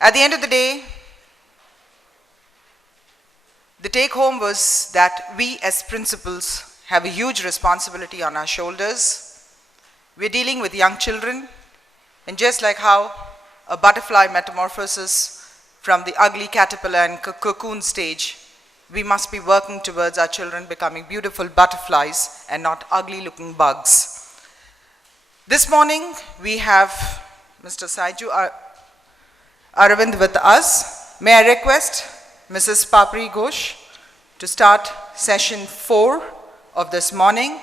At the end of the day, the take home was that we as principals have a huge responsibility on our shoulders. We're dealing with young children, and just like how a butterfly metamorphoses from the ugly caterpillar and cocoon stage, we must be working towards our children becoming beautiful butterflies and not ugly looking bugs. This morning we have Mr. Saiju Aravind with us. May I request Mrs. Papri Ghosh to start session 4 of this morning,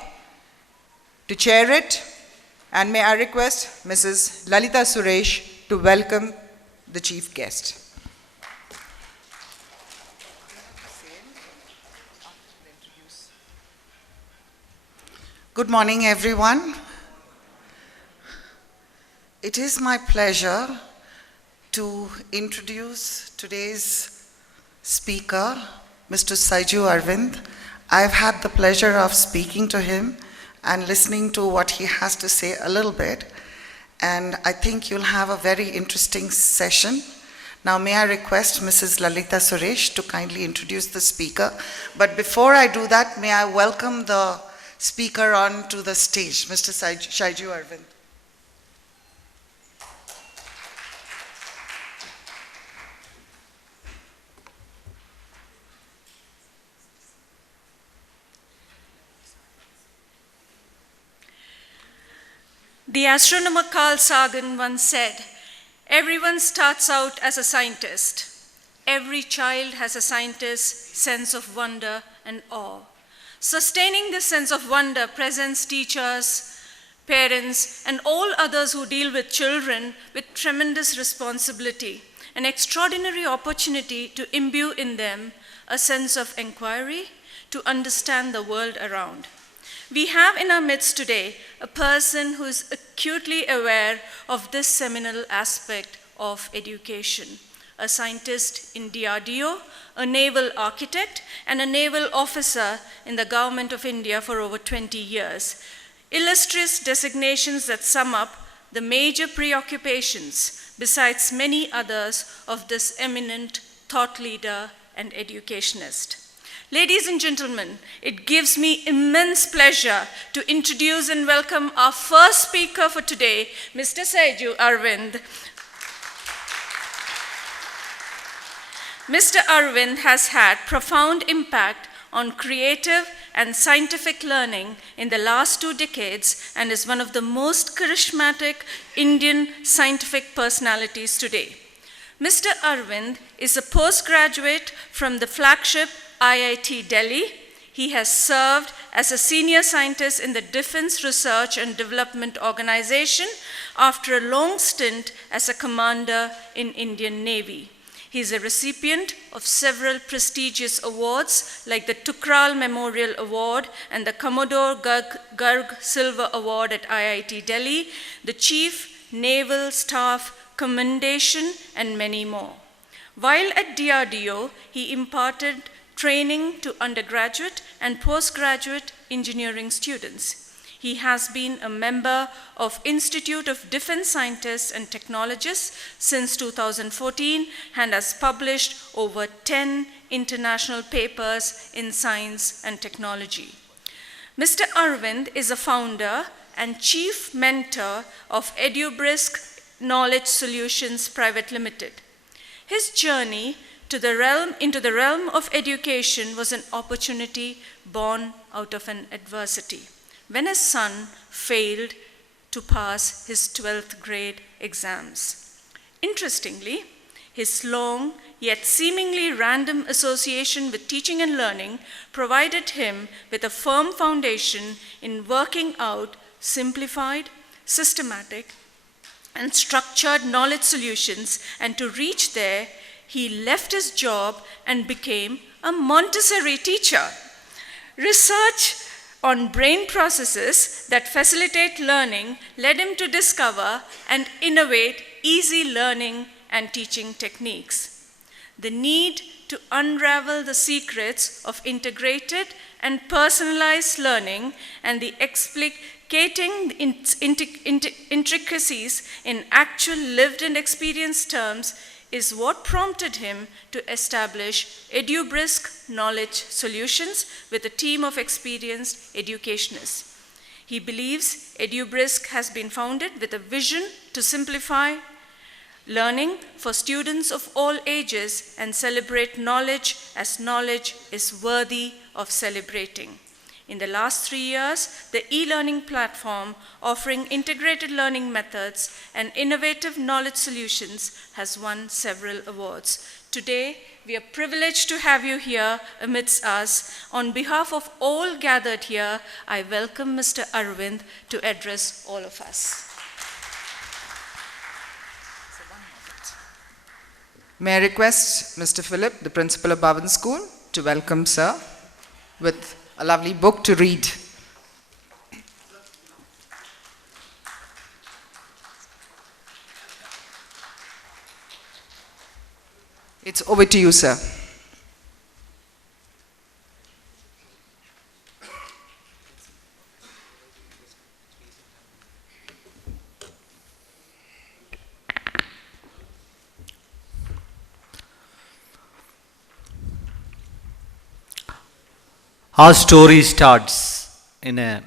to chair it, and may I request Mrs. Lalita Suresh to welcome the chief guest. Good morning, everyone. It is my pleasure to introduce today's speaker, Mr. Saiju Aravind. I've had the pleasure of speaking to him and listening to what he has to say a little bit, and I think you'll have a very interesting session. Now, may I request Mrs. Lalita Suresh to kindly introduce the speaker. But before I do that, may I welcome the speaker onto the stage, Mr. Saiju Aravind. The astronomer Carl Sagan once said, "Everyone starts out as a scientist. Every child has a scientist's sense of wonder and awe. Sustaining this sense of wonder presents teachers, parents, and all others who deal with children with tremendous responsibility, an extraordinary opportunity to imbue in them a sense of inquiry, to understand the world around." We have in our midst today a person who is acutely aware of this seminal aspect of education, a scientist in DRDO, a naval architect, and a naval officer in the government of India for over 20 years. Illustrious designations that sum up the major preoccupations, besides many others, of this eminent thought leader and educationist. Ladies and gentlemen, it gives me immense pleasure to introduce and welcome our first speaker for today, Mr. Saiju Aravind. Mr. Aravind has had profound impact on creative and scientific learning in the last 2 decades and is one of the most charismatic Indian scientific personalities today. Mr. Aravind is a postgraduate from the flagship IIT Delhi. He has served as a senior scientist in the Defense Research and Development Organization after a long stint as a commander in Indian Navy. He is a recipient of several prestigious awards like the Tukral Memorial Award and the Commodore Garg Silver Award at IIT Delhi, the Chief Naval Staff Commendation, and many more. While at DRDO, he imparted training to undergraduate and postgraduate engineering students. He has been a member of Institute of Defense Scientists and Technologists since 2014 and has published over 10 international papers in science and technology. Mr. Aravind is a founder and chief mentor of EduBrisk Knowledge Solutions Private Limited. His journey into the realm of education was an opportunity born out of an adversity, when his son failed to pass his 12th grade exams. Interestingly, his long yet seemingly random association with teaching and learning provided him with a firm foundation in working out simplified, systematic, and structured knowledge solutions, and to reach there, he left his job and became a Montessori teacher. Research on brain processes that facilitate learning led him to discover and innovate easy learning and teaching techniques. The need to unravel the secrets of integrated and personalized learning and the explicating intricacies in actual lived and experienced terms is what prompted him to establish EduBrisk Knowledge Solutions with a team of experienced educationists. He believes EduBrisk has been founded with a vision to simplify learning for students of all ages and celebrate knowledge as knowledge is worthy of celebrating. In the last 3 years, the e-learning platform offering integrated learning methods and innovative knowledge solutions has won several awards. Today, we are privileged to have you here amidst us. On behalf of all gathered here, I welcome Mr. Aravind to address all of us. May I request Mr. Philip, the principal of Bhavan School, to welcome sir with a lovely book to read. It's over to you, sir. Our story starts in a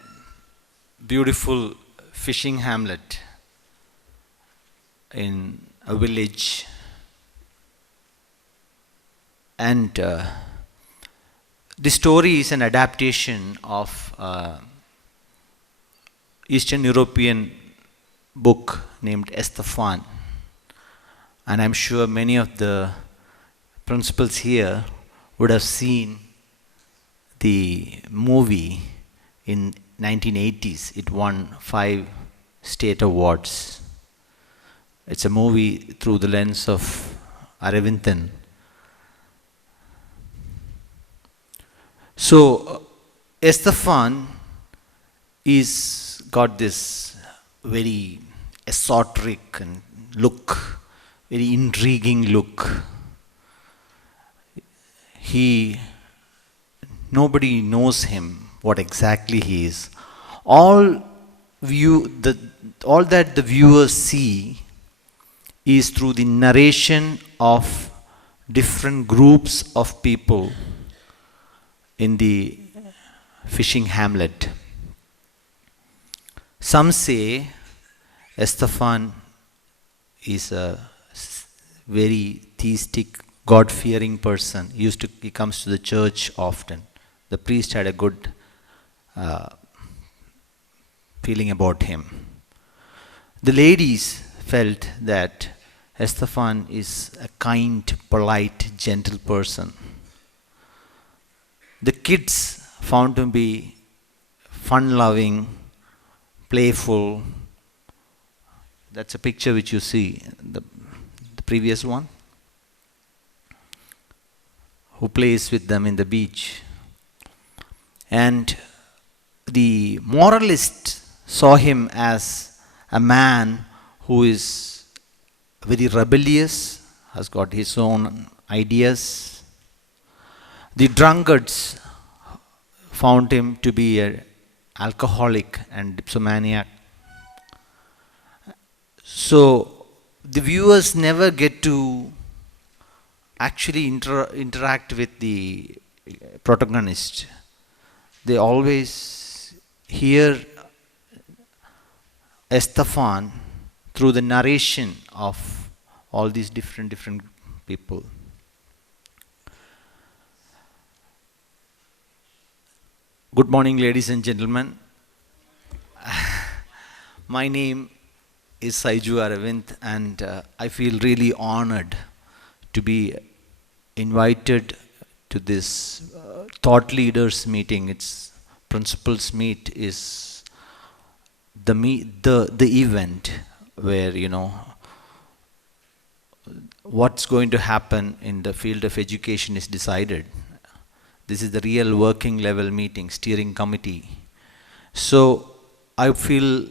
beautiful fishing hamlet in a village, and the story is an adaptation of Eastern European book named Estefan, and I'm sure many of the principals here would have seen the movie in 1980s. It won 5 state awards. It's a movie through the lens of Aravind. So Estefan is got this very esoteric and look, very intriguing look. Nobody knows him, what exactly he is. All that the viewers see is through the narration of different groups of people in the fishing hamlet. Some say Estefan is a very theistic, God-fearing person. He comes to the church often. The priest had a good feeling about him. The ladies felt that Estefan is a kind, polite, gentle person. The kids found him to be fun-loving, playful. That's a picture which you see, the previous one, who plays with them in the beach. And the moralist saw him as a man who is very rebellious, has got his own ideas. The drunkards found him to be an alcoholic and dipsomaniac. So the viewers never get to actually interact with the protagonist. They always hear Estefan through the narration of all these different people. Good morning, ladies and gentlemen. My name is Saiju Aravind, and I feel really honored to be invited to this thought leaders meeting. Its principals meet is the event where, you know, what's going to happen in the field of education is decided. This is the real working level meeting, steering committee. So I feel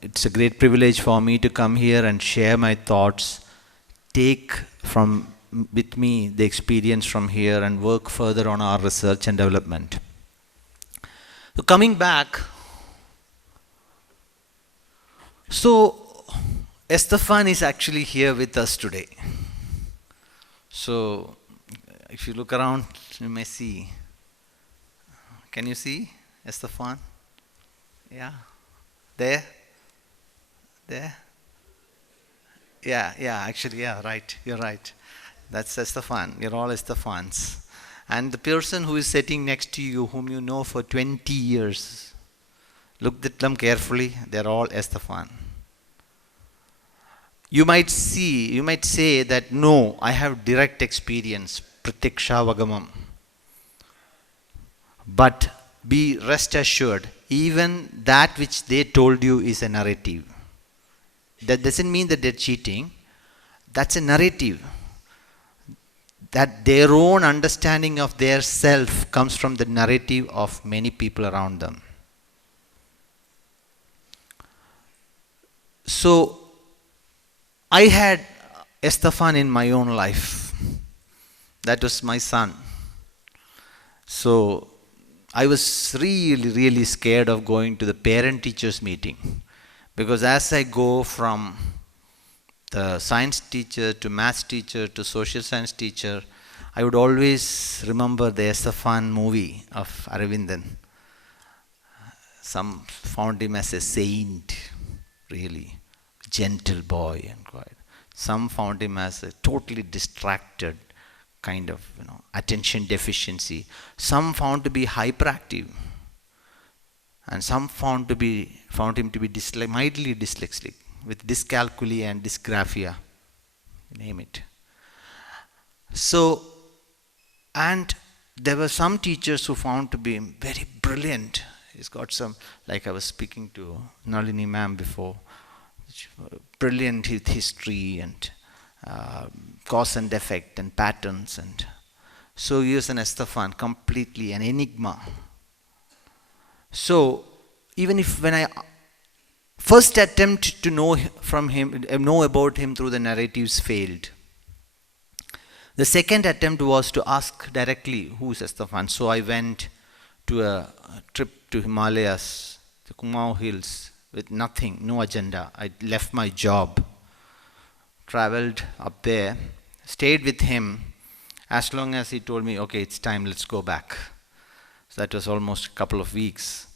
it's a great privilege for me to come here and share my thoughts, take with me the experience from here, and work further on our research and development. So coming back, so Estefan is actually here with us today. So, if you look around, you may see. Can you see Estefan? Yeah. There? There? Yeah, actually, yeah, right. You're right. That's Estefan. You're all Estefans. And the person who is sitting next to you, whom you know for 20 years, look at them carefully, they're all Estefan. You might say that no, I have direct experience, pratiksha vagamam. But be rest assured, even that which they told you is a narrative. That doesn't mean that they're cheating. That's a narrative. That their own understanding of their self comes from the narrative of many people around them. So, I had Estefan in my own life. That was my son. So, I was really scared of going to the parent-teachers meeting. Because as I go from the science teacher to maths teacher to social science teacher, I would always remember the Estefan movie of Aravindan. Some found him as a saint, really, gentle boy and quiet. Some found him as a totally distracted kind of, attention deficiency. Some found to be hyperactive. And some found him to be mildly dyslexic, with dyscalculia and dysgraphia, name it. So, and there were some teachers who found to be very brilliant. He's got some, like I was speaking to Nalini ma'am before, brilliant with history and cause and effect and patterns. And so he was an Estefan, completely an enigma. So, even if when I first attempt to know about him through the narratives failed, the second attempt was to ask directly, who is Estefan? So I went to a trip to Himalayas, the Kumau Hills, with nothing, no agenda. I left my job, traveled up there, stayed with him as long as he told me, okay, it's time, let's go back. So that was almost a couple of weeks.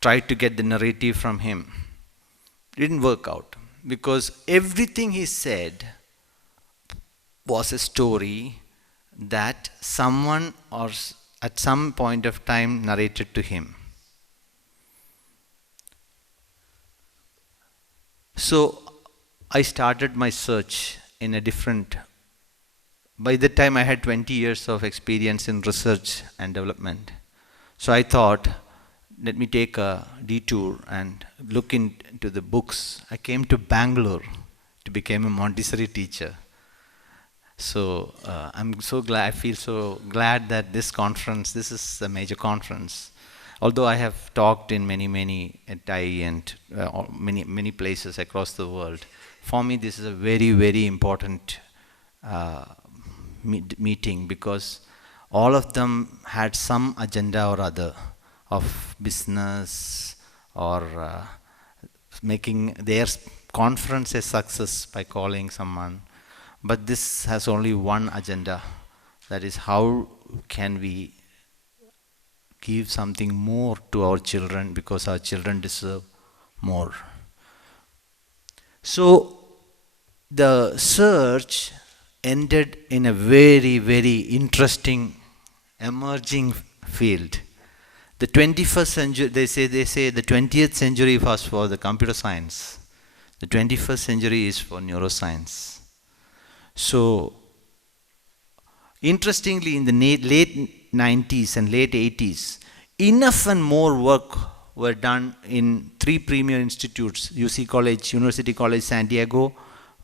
Tried to get the narrative from him. Didn't work out because everything he said was a story that someone or at some point of time narrated to him. So I started my search in a different. By the time I had 20 years of experience in research and development. So I thought, let me take a detour and look into the books. I came to Bangalore to become a Montessori teacher. So I'm so glad, I feel so glad that this is a major conference. Although I have talked in many TAI and many places across the world, for me this is a very important meeting because all of them had some agenda or other of business or making their conference a success by calling someone. But this has only one agenda, that is how can we give something more to our children because our children deserve more. So the search ended in a very interesting emerging field. The 21st century, they say the 20th century was for the computer science. The 21st century is for neuroscience. So, interestingly, in the late 90s and late 80s, enough and more work were done in three premier institutes, UC College, University College San Diego,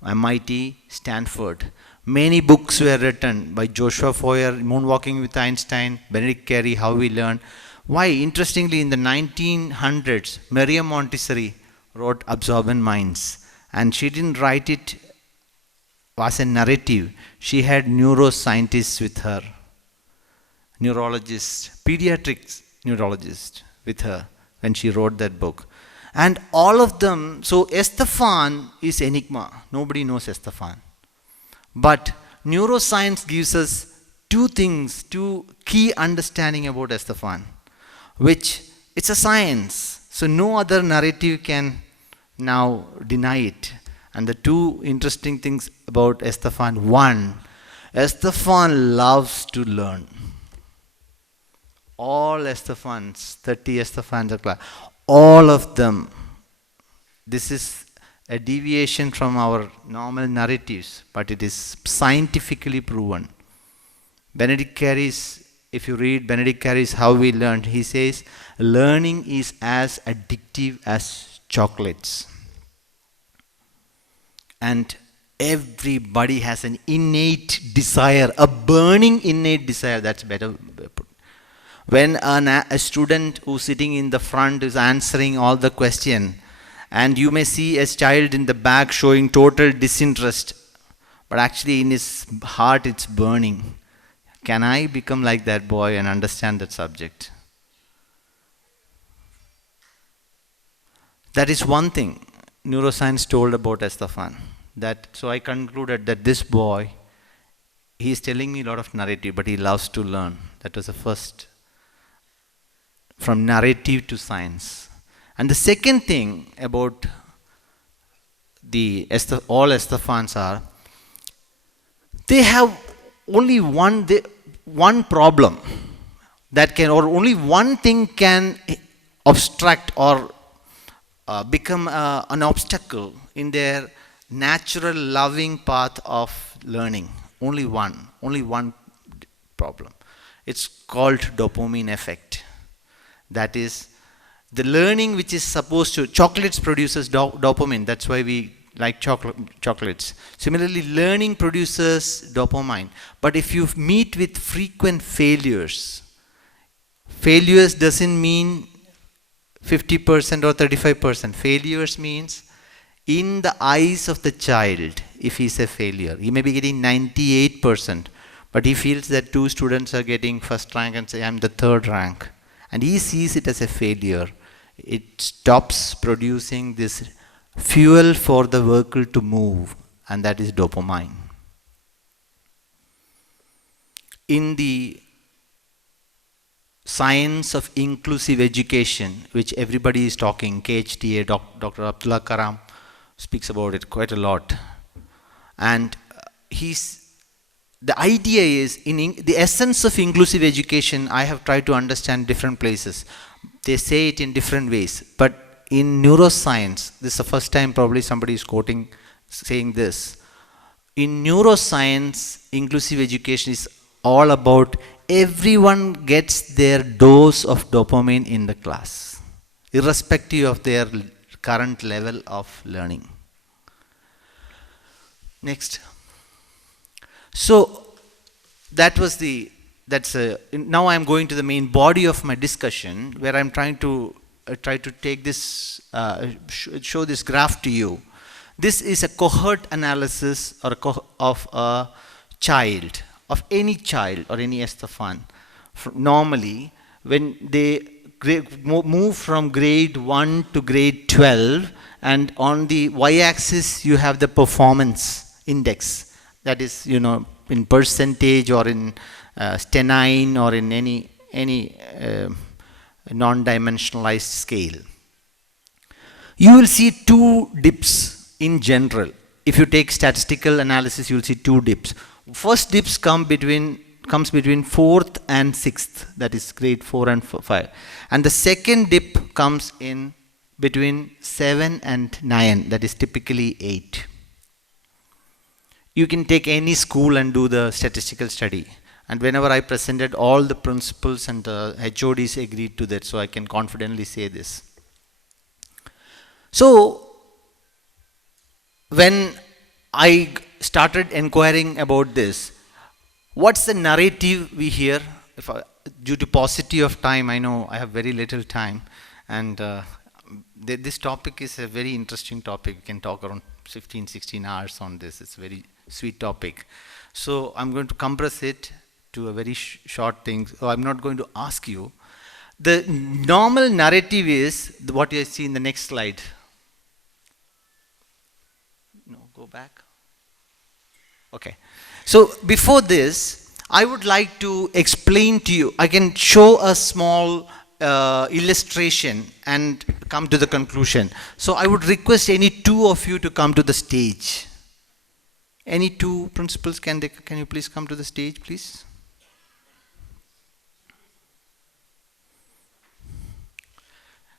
MIT, Stanford. Many books were written by Joshua Foer, Moonwalking with Einstein, Benedict Carey, How We Learn. Why? Interestingly, in the 1900s, Maria Montessori wrote Absorbent Minds. And she didn't write it as a narrative. She had neuroscientists with her, neurologists, pediatric neurologists with her when she wrote that book. And all of them, so Estefan is enigma. Nobody knows Estefan. But neuroscience gives us two things, two key understanding about Estefan, which it's a science, so no other narrative can now deny it. And the two interesting things about Estefan: one, Estefan loves to learn. All Estefans, 30 Estefans are class, all of them. This is a deviation from our normal narratives, but it is scientifically proven. Benedict Carey's, if you read Benedict Carey's How We Learned, he says, learning is as addictive as chocolates. And everybody has an innate desire, a burning innate desire, that's better put. When a student who's sitting in the front is answering all the question, and you may see a child in the back showing total disinterest, but actually in his heart it's burning. Can I become like that boy and understand that subject? That is one thing neuroscience told about Estefan. So I concluded that this boy, he is telling me a lot of narrative, but he loves to learn. That was the first, from narrative to science. And the second thing about all Estefans are, they have only one problem that can, or only one thing can obstruct or become an obstacle in their natural loving path of learning. Only one problem. It's called dopamine effect. That is, the learning which is supposed to, chocolates produces dopamine, that's why we like chocolates. Similarly, learning produces dopamine. But if you meet with frequent failures doesn't mean 50% or 35%. Failures means, in the eyes of the child, if he's a failure, he may be getting 98%, but he feels that two students are getting first rank and say, I'm the third rank. And he sees it as a failure. It stops producing this fuel for the vehicle to move, and that is dopamine. In the science of inclusive education, which everybody is talking, KHTA, Dr. Abdullah Karam speaks about it quite a lot. And the idea is, the essence of inclusive education, I have tried to understand different places. They say it in different ways. But in neuroscience, this is the first time probably somebody is saying this. In neuroscience, inclusive education is all about everyone gets their dose of dopamine in the class, irrespective of their current level of learning. Next. So now I'm going to the main body of my discussion, where I'm trying to take this, show this graph to you. This is a cohort analysis of a child, of any child or any Estefan. Normally, when they move from grade 1 to grade 12, and on the y-axis you have the performance index. That is, in percentage or in stenine or in any non-dimensionalized scale. You will see two dips in general. If you take statistical analysis, you will see two dips. First dips comes between 4th and 6th, that is grade 4 and 5. And the second dip comes in between 7 and 9, that is typically 8. You can take any school and do the statistical study. And whenever I presented, all the principals and the HODs agreed to that, so I can confidently say this. So, when I started inquiring about this, what's the narrative we hear? Due to paucity of time, I know I have very little time, and this topic is a very interesting topic. We can talk around 15, 16 hours on this. It's a very sweet topic. So I'm going to compress it to a very short thing. So I'm not going to ask you. The normal narrative is what you see in the next slide. No, go back. Okay. So before this, I would like to explain to you, I can show a small illustration and come to the conclusion. So I would request any two of you to come to the stage. Any two principals, can you please come to the stage, please?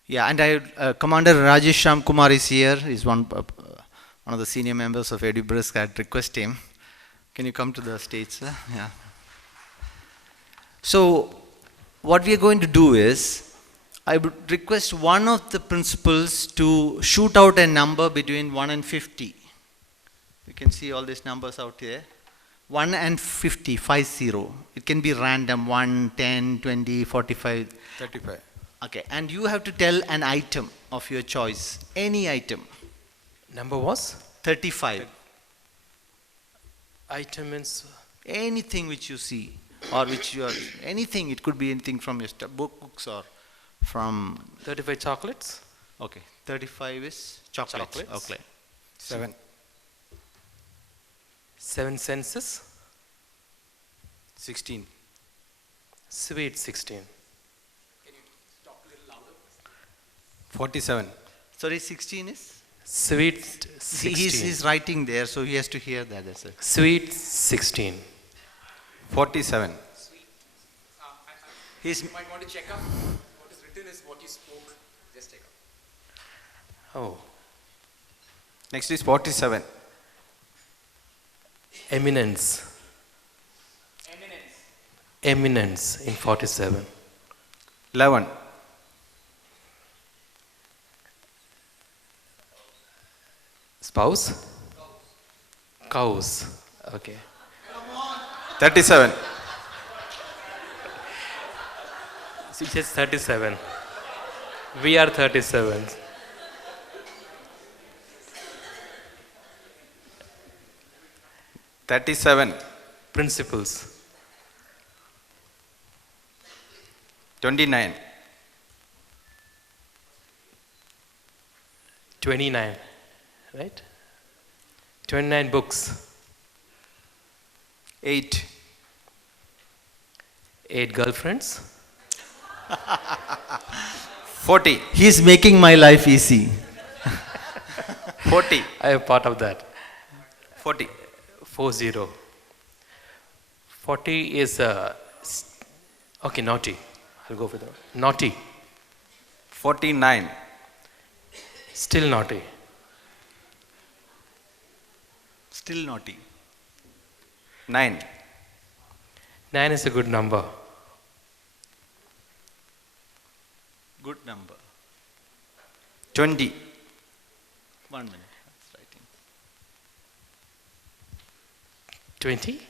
Yeah, and Commander Rajesh Sham Kumar is here. He's one of the senior members of EduBrisk. I'd request him. Can you come to the stage, sir? Yeah. So, what we are going to do is, I would request one of the principals to shoot out a number between 1 and 50. You can see all these numbers out here. 1 and 50, 50. It can be random, 1, 10, 20, 45. 35. Okay, and you have to tell an item of your choice. Any item. Number was? 35. Item means Anything which you see, or which you are, anything, it could be anything from your books or from, 35 chocolates. okay, 35 is chocolates. Chocolates. Okay. 7. 7 senses. 16. Sweet 16. 47. Sorry, 16 is? Sweet See, 16. he's writing there, so he has to hear that. That's it. Sweet 16. 47. He's, You might want to check up. What is written is what you spoke. Just check up. Oh. Next is 47. Eminence. Eminence in 47. 11. Spouse? Cows. Okay. 37. She says 37. We are 37. Principles. 29. 29. Right? 29 books. 8. 8 girlfriends. 40. he's making my life easy. 40. I am part of that. 40. 40. 40 is okay, naughty. I'll go for that. Naughty. 49. Still naughty. Still naughty. 9. 9 is a good number. Good number. 20. 1 minute. That's writing. 20?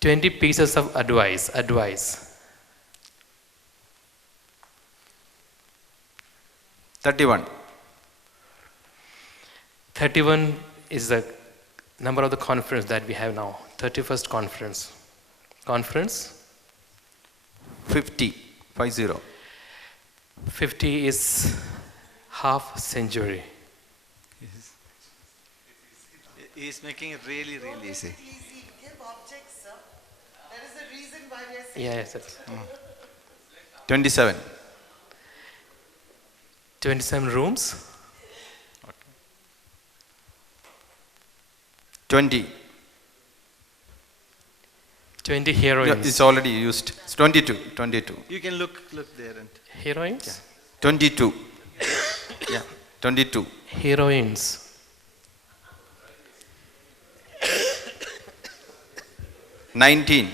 20 pieces of advice. 31. 31 is the number of the conference that we have now. 31st conference. Conference? 50. 50. 50 is half century. He's making it really, really easy. Easy. Give objects, sir. That is the reason why we are saying. Yes, yes. 27. 27 rooms. 20. 20 Yeah, heroines. it's already used. It's 22. 22. You can look there and Heroines? 22. Yeah. 22. Heroines. 19.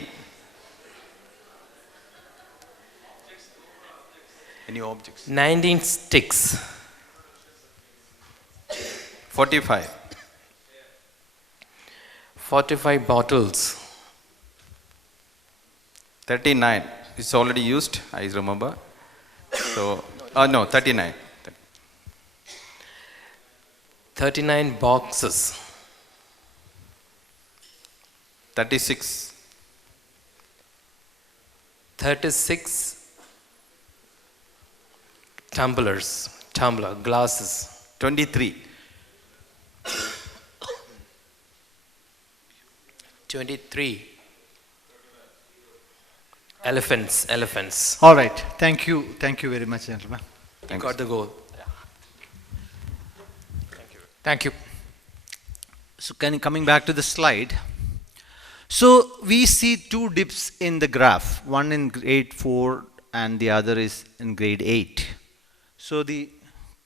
Any objects? 19 sticks. 45. 45 bottles. 39. It's already used, I remember. So, no, 39. 39 boxes. 36. 36 tumbler, glasses. 23. 23. Elephants. All right. Thank you very much, gentlemen. You got the goal. Thank you. So coming back to the slide. So we see two dips in the graph, one in grade 4 and the other is in grade 8. So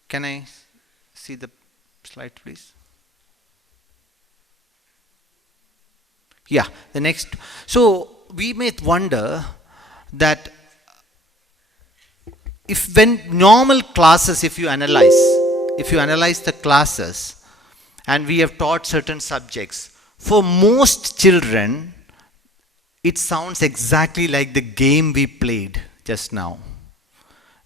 can I see the slide, please? Yeah, the next. So we may wonder that when normal classes, if you analyze the classes, and we have taught certain subjects, for most children, it sounds exactly like the game we played just now.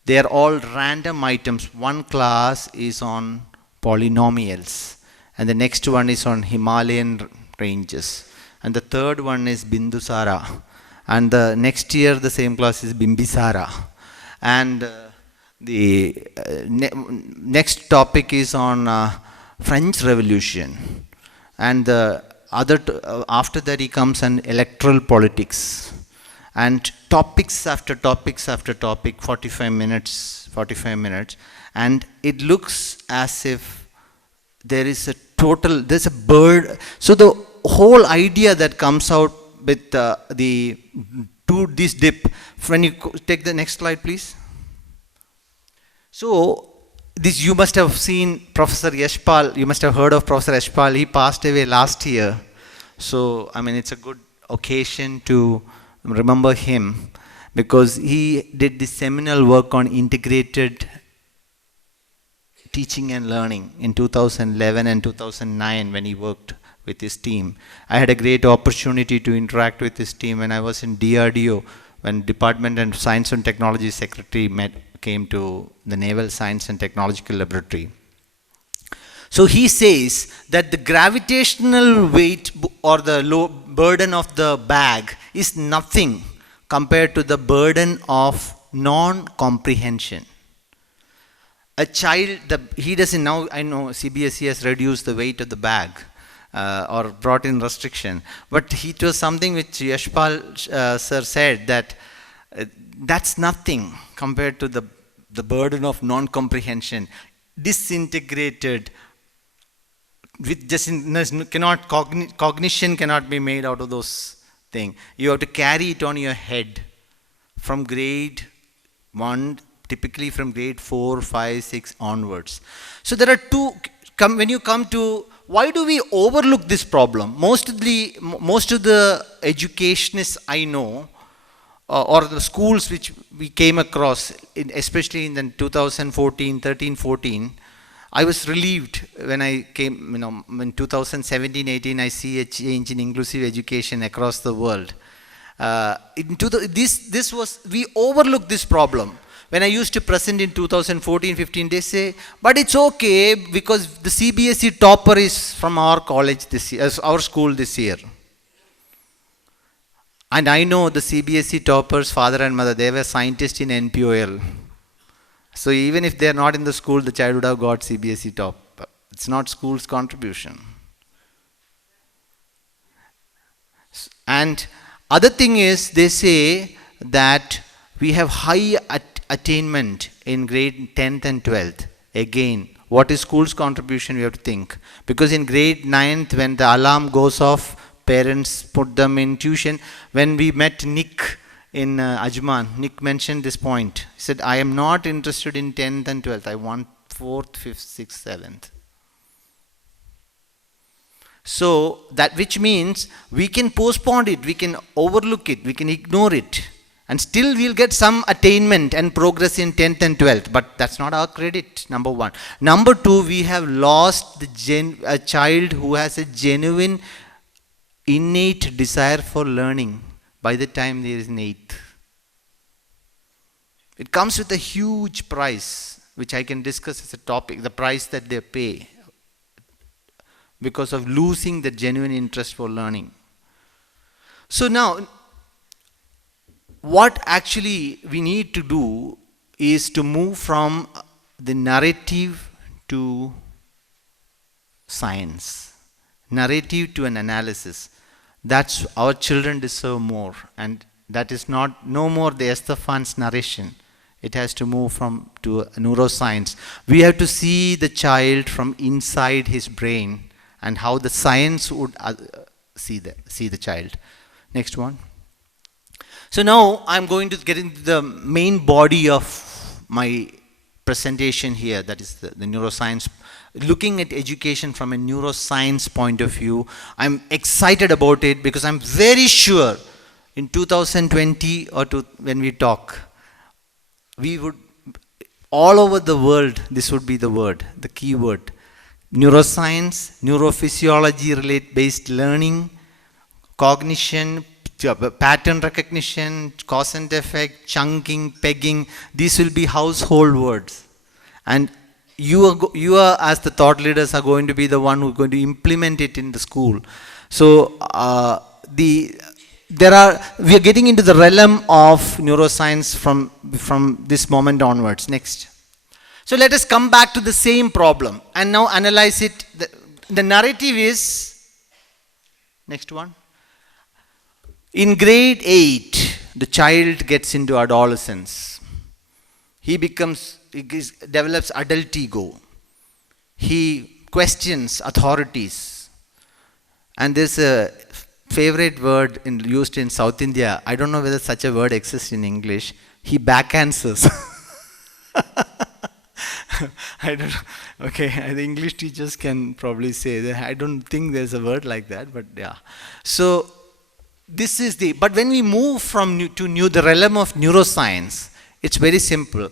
They are all random items. One class is on polynomials, and the next one is on Himalayan ranges, and the third one is Bindusara, and the next year the same class is Bimbisara, and the next topic is on French Revolution, and the after that he comes on electoral politics, and topics after topics after topic, 45 minutes, and it looks as if there's a bird. So the whole idea that comes out with this dip, when you take the next slide, please. So this, you must have seen Professor Yashpal, you must have heard of Professor Yashpal. He passed away last year. So, I mean, it's a good occasion to remember him, because he did this seminal work on integrated teaching and learning in 2011 and 2009 when he worked with his team. I had a great opportunity to interact with his team when I was in DRDO, when Department of Science and Technology Secretary came to the Naval Science and Technological Laboratory. So he says that the gravitational weight or the burden of the bag is nothing compared to the burden of non-comprehension. A child, he doesn't now, I know CBSE has reduced the weight of the bag or brought in restriction, but it was something which Yashpal sir said that that's nothing compared to the burden of non-comprehension. Disintegrated, with just cognition cannot be made out of those things. You have to carry it on your head from grade 1, typically from grade 4, 5, 6 onwards. So there are two, when you come to, why do we overlook this problem? Most of the educationists I know, or the schools which we came across, especially in the 2014, 13, 14, I was relieved when I came, in 2017, 18, I see a change in inclusive education across the world. We overlook this problem. When I used to present in 2014, 15, they say, but it's okay because the CBSE topper is from our college this year, our school this year. And I know the CBSE toppers, father and mother, they were scientists in NPOL. So even if they are not in the school, the child would have got CBSE top. It's not school's contribution. And other thing is, they say that we have high attainment in grade 10th and 12th. Again, what is school's contribution, we have to think. Because in grade 9th, when the alarm goes off, parents put them in tuition. When we met Nick in Ajman, Nick mentioned this point. He said, I am not interested in 10th and 12th. I want 4th, 5th, 6th, 7th. So, that which means we can postpone it, we can overlook it, we can ignore it. And still we'll get some attainment and progress in 10th and 12th. But that's not our credit, number one. Number two, we have lost a child who has a genuine innate desire for learning by the time there is an 8th. It comes with a huge price, which I can discuss as a topic, the price that they pay because of losing the genuine interest for learning. So now, what actually we need to do is to move from the narrative to science, narrative to an analysis. That's our children deserve more, and that is not no more the Estephan's narration. It has to move from to neuroscience. We have to see the child from inside his brain and how the science would see the child. Next one. So now I'm going to get into the main body of my presentation here, that is the neuroscience. Looking at education from a neuroscience point of view, I'm excited about it because I'm very sure in 2020 or when we talk, we would, all over the world, this would be the word, the key word. Neuroscience, neurophysiology based learning, cognition, pattern recognition, cause and effect, chunking, pegging, these will be household words. And you are as the thought leaders are going to be the one who are going to implement it in the school. So we are getting into the realm of neuroscience from this moment onwards. Next. So let us come back to the same problem and now analyze it. The narrative is, next one. In grade 8, the child gets into adolescence. He develops adult ego. He questions authorities. And there's a favorite word used in South India. I don't know whether such a word exists in English. He back-answers. I don't know. Okay, the English teachers can probably say that. I don't think there's a word like that, but yeah. So this is but when we move from the realm of neuroscience, it's very simple.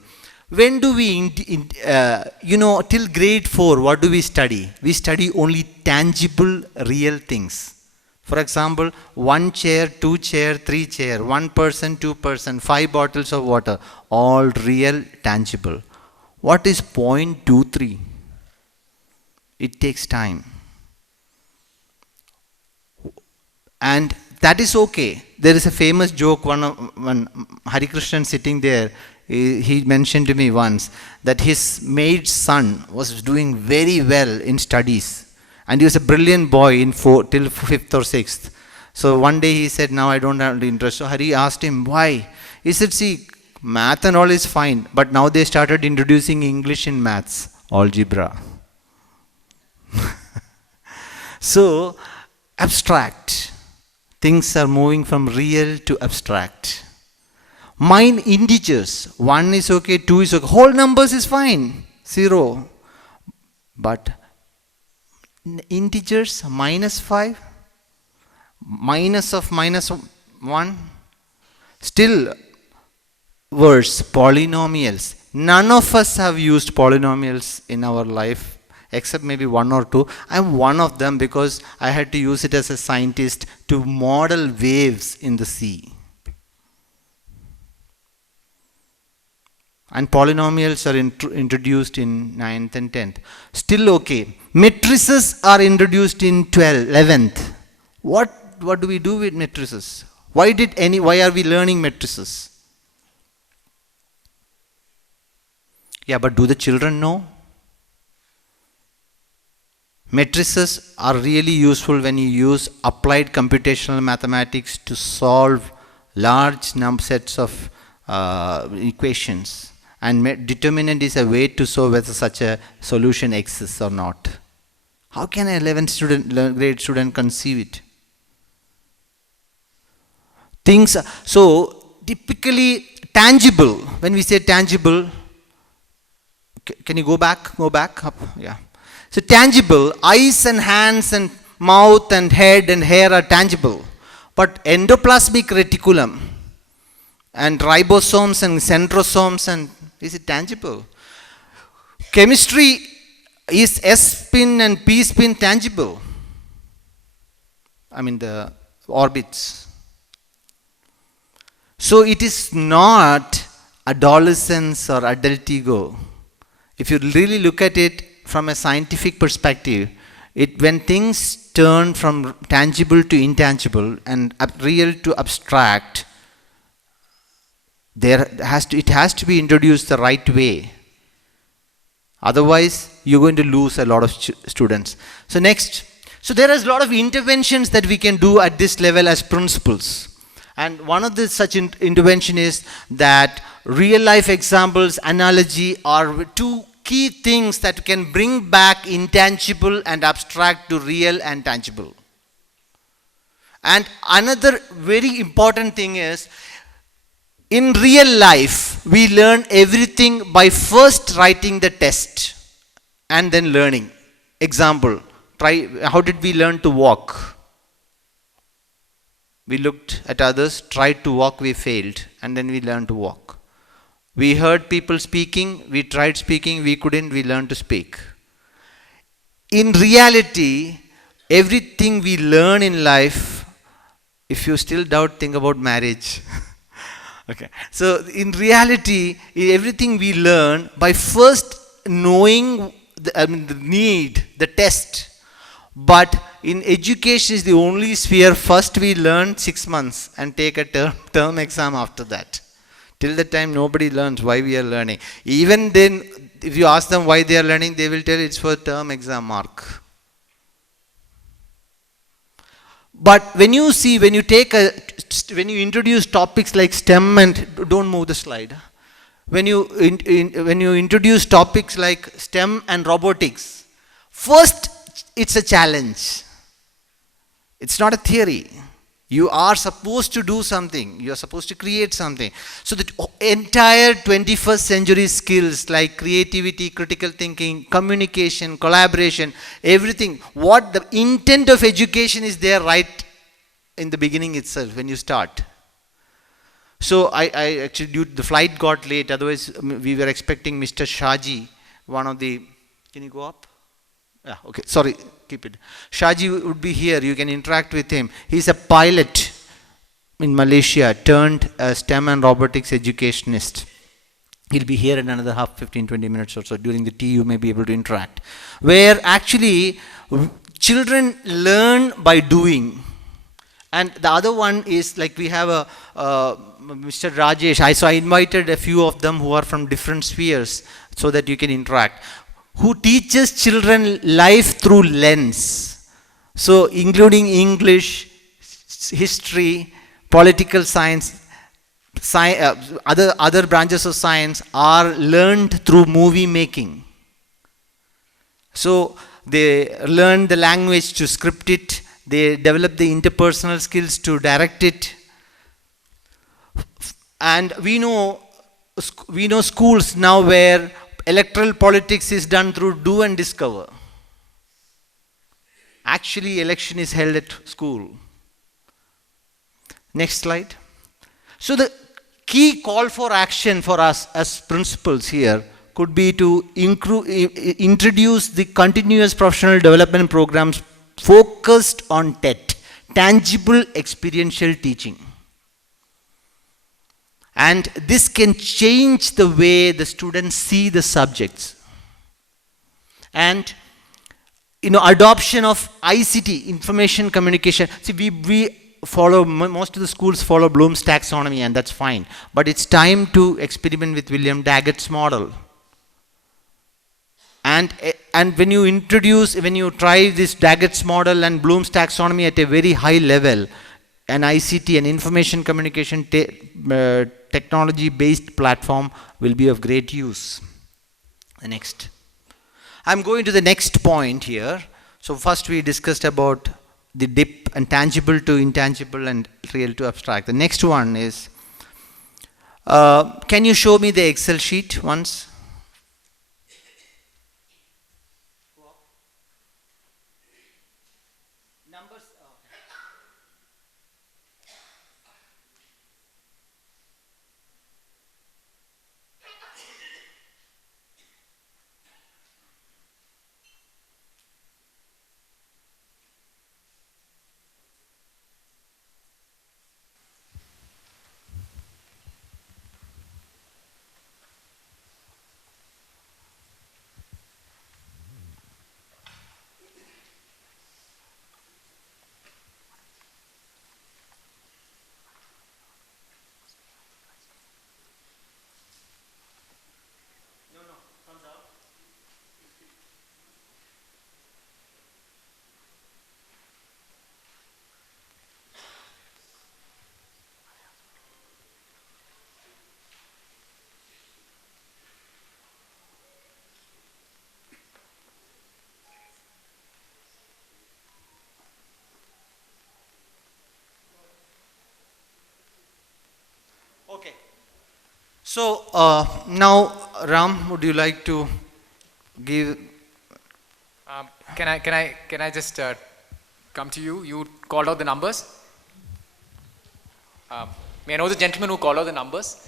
When do we, till grade 4, what do we study? We study only tangible, real things. For example, 1 chair, 2 chair, 3 chair, 1 person, 2 person, 5 bottles of water, all real, tangible. What is 0.23? It takes time. And that is okay. There is a famous joke, when Hari Krishnan sitting there, he mentioned to me once that his maid's son was doing very well in studies. And he was a brilliant boy till 5th or 6th. So one day he said, now I don't have the interest. So Hari asked him, why? He said, see, math and all is fine, but now they started introducing English in maths, algebra. So, abstract. Things are moving from real to abstract. Mind integers, 1 is okay, 2 is okay, whole numbers is fine, 0. But integers, -5, minus of -1, still worse, polynomials. None of us have used polynomials in our life, except maybe 1 or 2. I'm one of them because I had to use it as a scientist to model waves in the sea. And polynomials are introduced in 9th and 10th. Still okay. Matrices are introduced in 11th. What do we do with matrices? Why are we learning matrices? Yeah, but do the children know? Matrices are really useful when you use applied computational mathematics to solve large sets of equations. And determinant is a way to show whether such a solution exists or not. How can an 11th grade student conceive it? So typically tangible, when we say tangible, can you go back up? Yeah. So tangible, eyes and hands and mouth and head and hair are tangible. But endoplasmic reticulum and ribosomes and centrosomes, is it tangible? Chemistry, is S spin and P spin tangible? I mean the orbits. So it is not adolescence or adult ego. If you really look at it from a scientific perspective, when things turn from tangible to intangible and real to abstract, it has to be introduced the right way. Otherwise, you're going to lose a lot of students. So next, So there is a lot of interventions that we can do at this level as principals. And one of the such intervention is that real life examples, analogy are two key things that can bring back intangible and abstract to real and tangible. And another very important thing is, in real life, we learn everything by first writing the test and then learning. Example, how did we learn to walk? We looked at others, tried to walk, we failed, and then we learned to walk. We heard people speaking, we tried speaking, we couldn't, we learned to speak. In reality, everything we learn in life, if you still doubt, think about marriage. Okay. So in reality, everything we learn by first knowing the need, the test. But in education is the only sphere, first we learn 6 months and take a term exam after that. Till the time nobody learns why we are learning. Even then, if you ask them why they are learning, they will tell it's for term exam mark. But when you see, when you introduce topics like STEM and, don't move the slide. When you introduce topics like STEM and robotics, first it's a challenge. It's not a theory. You are supposed to do something. You are supposed to create something. So the entire 21st century skills like creativity, critical thinking, communication, collaboration, everything. What the intent of education is there right in the beginning itself when you start. So I actually, the flight got late. Otherwise, we were expecting Mr. Shaji, one of the, can you go up? Yeah, okay, sorry, keep it. Shaji would be here, you can interact with him. He's a pilot in Malaysia, turned a STEM and robotics educationist. He'll be here in another 15-20 minutes or so. During the tea, you may be able to interact. Where actually, children learn by doing. And the other one is, like, we have a Mr. Rajesh. So I invited a few of them who are from different spheres so that you can interact. Who teaches children life through lens. So including English, history, political science, other branches of science are learned through movie making. So they learn the language to script it, they develop the interpersonal skills to direct it. And we know schools now where electoral politics is done through do and discover. Actually, election is held at school. Next slide. So the key call for action for us as principals here could be to introduce the continuous professional development programs focused on TET, tangible experiential teaching. And this can change the way the students see the subjects. And adoption of ICT, information communication. See, we follow, most of the schools follow Bloom's taxonomy, and that's fine. But it's time to experiment with William Daggett's model. And when you try this Daggett's model and Bloom's taxonomy at a very high level, an ICT, an information communication technology-based platform will be of great use. The next. I'm going to the next point here. So first we discussed about the dip and tangible to intangible and real to abstract. The next one is, can you show me the Excel sheet once? So now, Ram, would you like to give? Can I just come to you? You called out the numbers. May I know the gentleman who called out the numbers?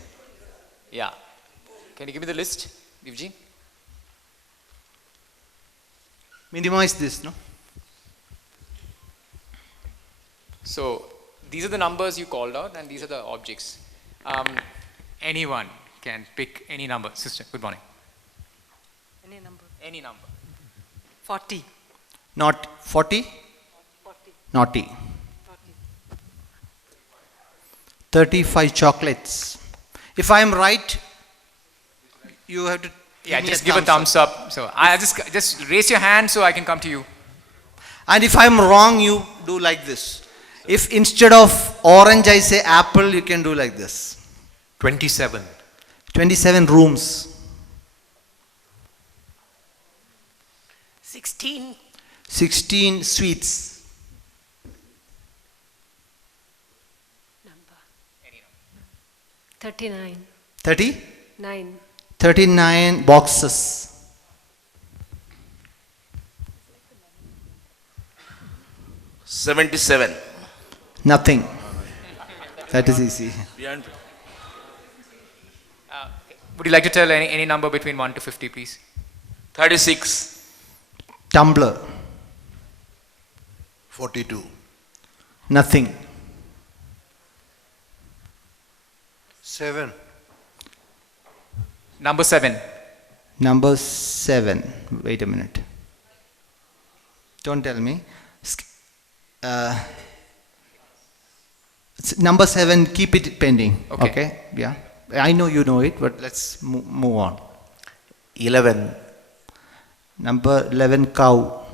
Yeah. Can you give me the list, Eugene? Minimize this, no? So these are the numbers you called out, and these are the objects. Anyone can pick any number. Sister, good morning. Any number. Any number. 40. Not 40? 40. Naughty. 40. 35 chocolates. If I am right, you have to. Yeah, me just give a thumbs up. So I just raise your hand so I can come to you. And if I am wrong, you do like this. If instead of orange I say apple, you can do like this. 27. 27 rooms. 16. 16 sweets. Number. 39. 30? 9. 39 boxes. $77. Nothing. That is easy. Would you like to tell any number between 1 to 50, please? 36. Tumbler. 42. Nothing. 7. Number 7. Number 7. Wait a minute. Don't tell me. Number 7, keep it pending. Okay? Yeah. I know you know it, but let's move on. 11. Number 11, cow.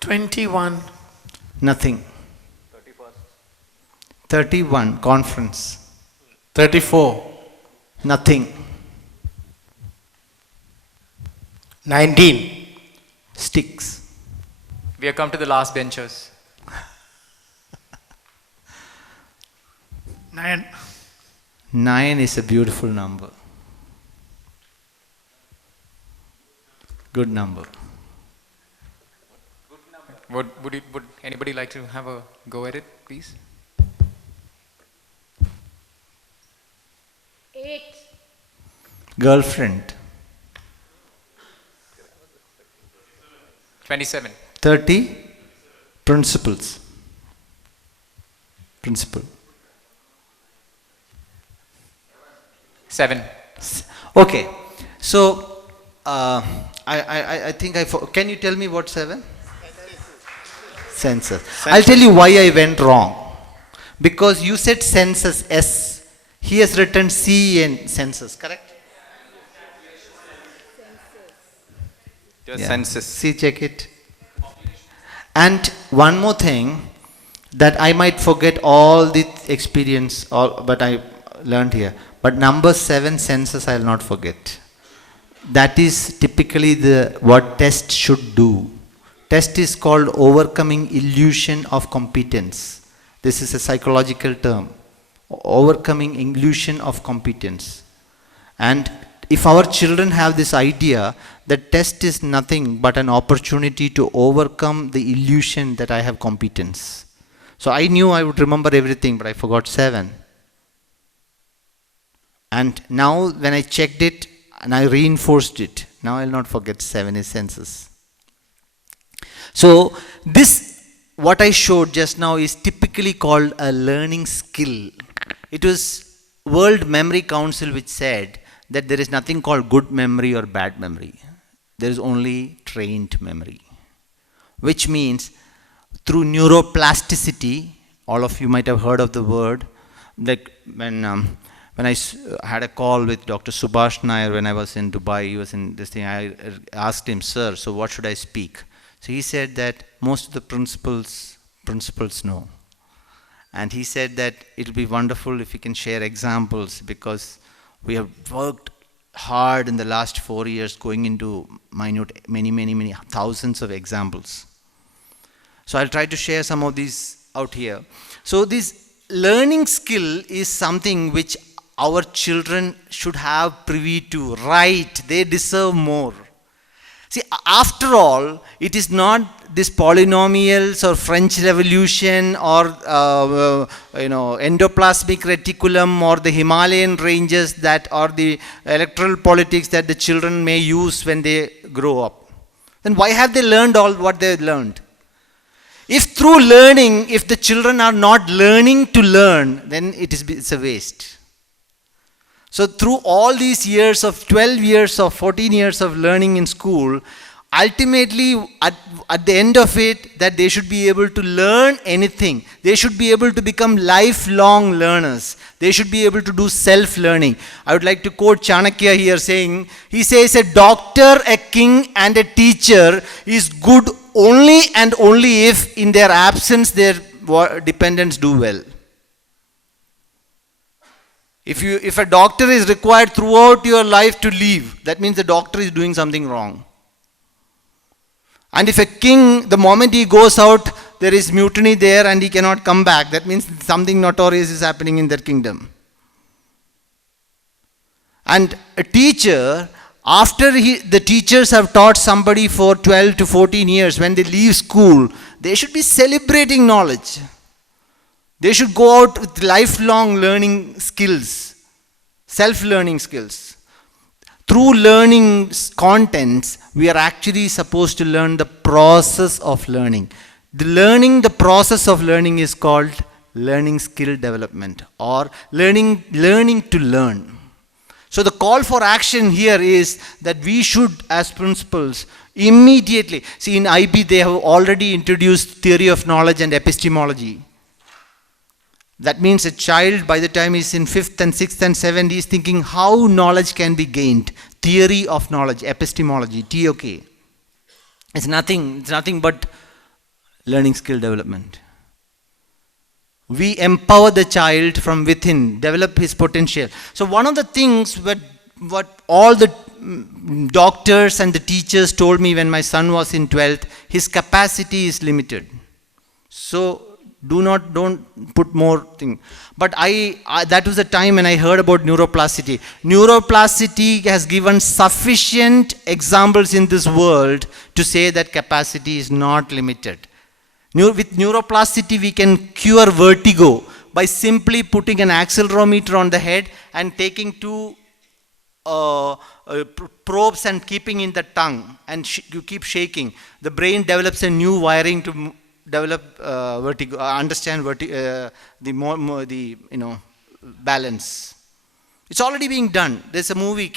21. Nothing. 31, conference. 34. Nothing. 19. Sticks. We have come to the last benchers. 9. 9 is a beautiful number. Good number. Would anybody like to have a go at it, please? 8. Girlfriend. 27. 30, principles. Principle. 7. Okay. So, I think can you tell me what 7? Census. I'll tell you why I went wrong. Because you said census S. He has written C in census, correct? Just census. See, check it. And one more thing that I might forget all the experience, but I learned here. But number 7 census I will not forget. That is typically what test should do. Test is called overcoming illusion of competence. This is a psychological term. Overcoming illusion of competence. And if our children have this idea that test is nothing but an opportunity to overcome the illusion that I have competence. So I knew I would remember everything, but I forgot 7. And now when I checked it and I reinforced it, now I will not forget 7 is census. So this, what I showed just now, is typically called a learning skill. It was World Memory Council which said that there is nothing called good memory or bad memory. There is only trained memory. Which means through neuroplasticity, all of you might have heard of the word, like when I had a call with Dr. Subhash Nair when I was in Dubai, he was in this thing, I asked him, sir, so what should I speak? So he said that most of the principals know. And he said that it will be wonderful if you can share examples, because we have worked hard in the last 4 years going into many thousands of examples. So I'll try to share some of these out here. So this learning skill is something which our children should have privy to, right? They deserve more. See, after all, it is not this polynomials or French Revolution or endoplasmic reticulum or the Himalayan ranges that or the electoral politics that the children may use when they grow up. Then why have they learned all what they learned? If through learning, if the children are not learning to learn, then it's a waste. So through all these years of 12 years or 14 years of learning in school, ultimately at the end of it, that they should be able to learn anything. They should be able to become lifelong learners. They should be able to do self-learning. I would like to quote Chanakya here saying, he says, a doctor, a king and a teacher is good only and only if in their absence their dependents do well. If a doctor is required throughout your life to leave, that means the doctor is doing something wrong. And if a king, the moment he goes out, there is mutiny there and he cannot come back, that means something notorious is happening in their kingdom. And a teacher, after the teachers have taught somebody for 12 to 14 years, when they leave school, they should be celebrating knowledge. They should go out with lifelong learning skills, self-learning skills. Through learning contents, we are actually supposed to learn the process of learning. The process of learning is called learning skill development or learning to learn. So the call for action here is that we should, as principals, immediately, see in IB they have already introduced theory of knowledge and epistemology. That means a child, by the time he's in 5th and 6th and 7th, he's thinking how knowledge can be gained. Theory of knowledge, epistemology, TOK. It's nothing but learning skill development. We empower the child from within, develop his potential. So one of the things what all the doctors and the teachers told me when my son was in 12th, his capacity is limited. So don't put more thing. But that was the time when I heard about neuroplasticity. Neuroplasticity has given sufficient examples in this world to say that capacity is not limited. With neuroplasticity, we can cure vertigo by simply putting an accelerometer on the head and taking two probes and keeping in the tongue, and you keep shaking. The brain develops a new wiring to develop vertigo, understand balance. It's already being done. There's a movie,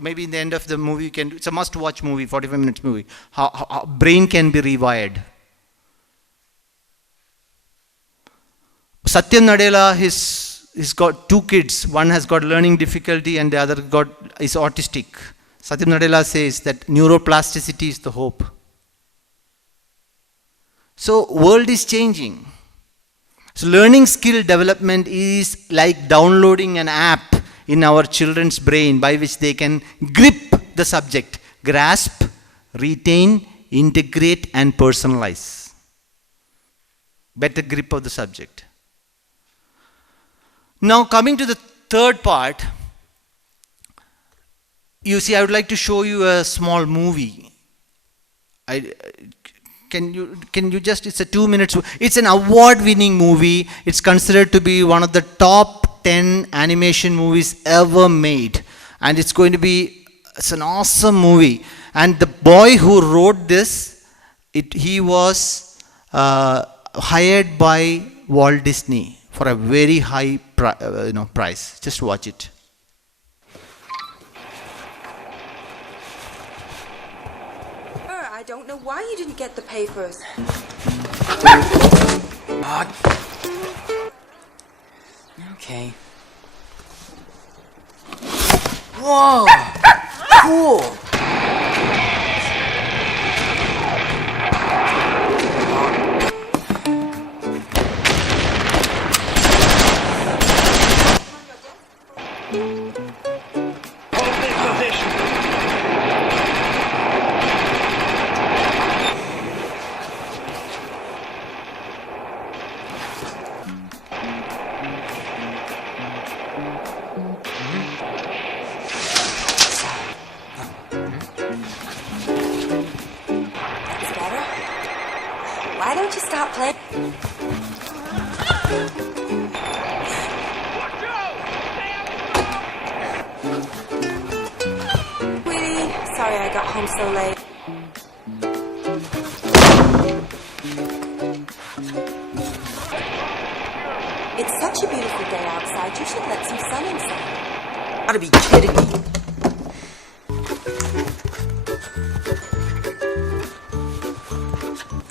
maybe in the end of the movie, it's a must-watch movie, 45 minutes movie, how brain can be rewired. Satya Nadella, he's got 2 kids. One has got learning difficulty and the other is autistic. Satya Nadella says that neuroplasticity is the hope. So world is changing. So learning skill development is like downloading an app in our children's brain by which they can grip the subject, grasp, retain, integrate and personalize. Better grip of the subject. Now coming to the third part, you see I would like to show you a small movie. Can you just, it's a 2 minutes, it's an award-winning movie. It's considered to be one of the top 10 animation movies ever made. And it's an awesome movie. And the boy who wrote this, he was hired by Walt Disney for a very high price. Just watch it. I don't know why you didn't get the papers. Okay. Whoa! Cool! don't you stop playing? Sweetie, sorry I got home so late. It's such a beautiful day outside. You should let some sun inside. Gotta be kidding me.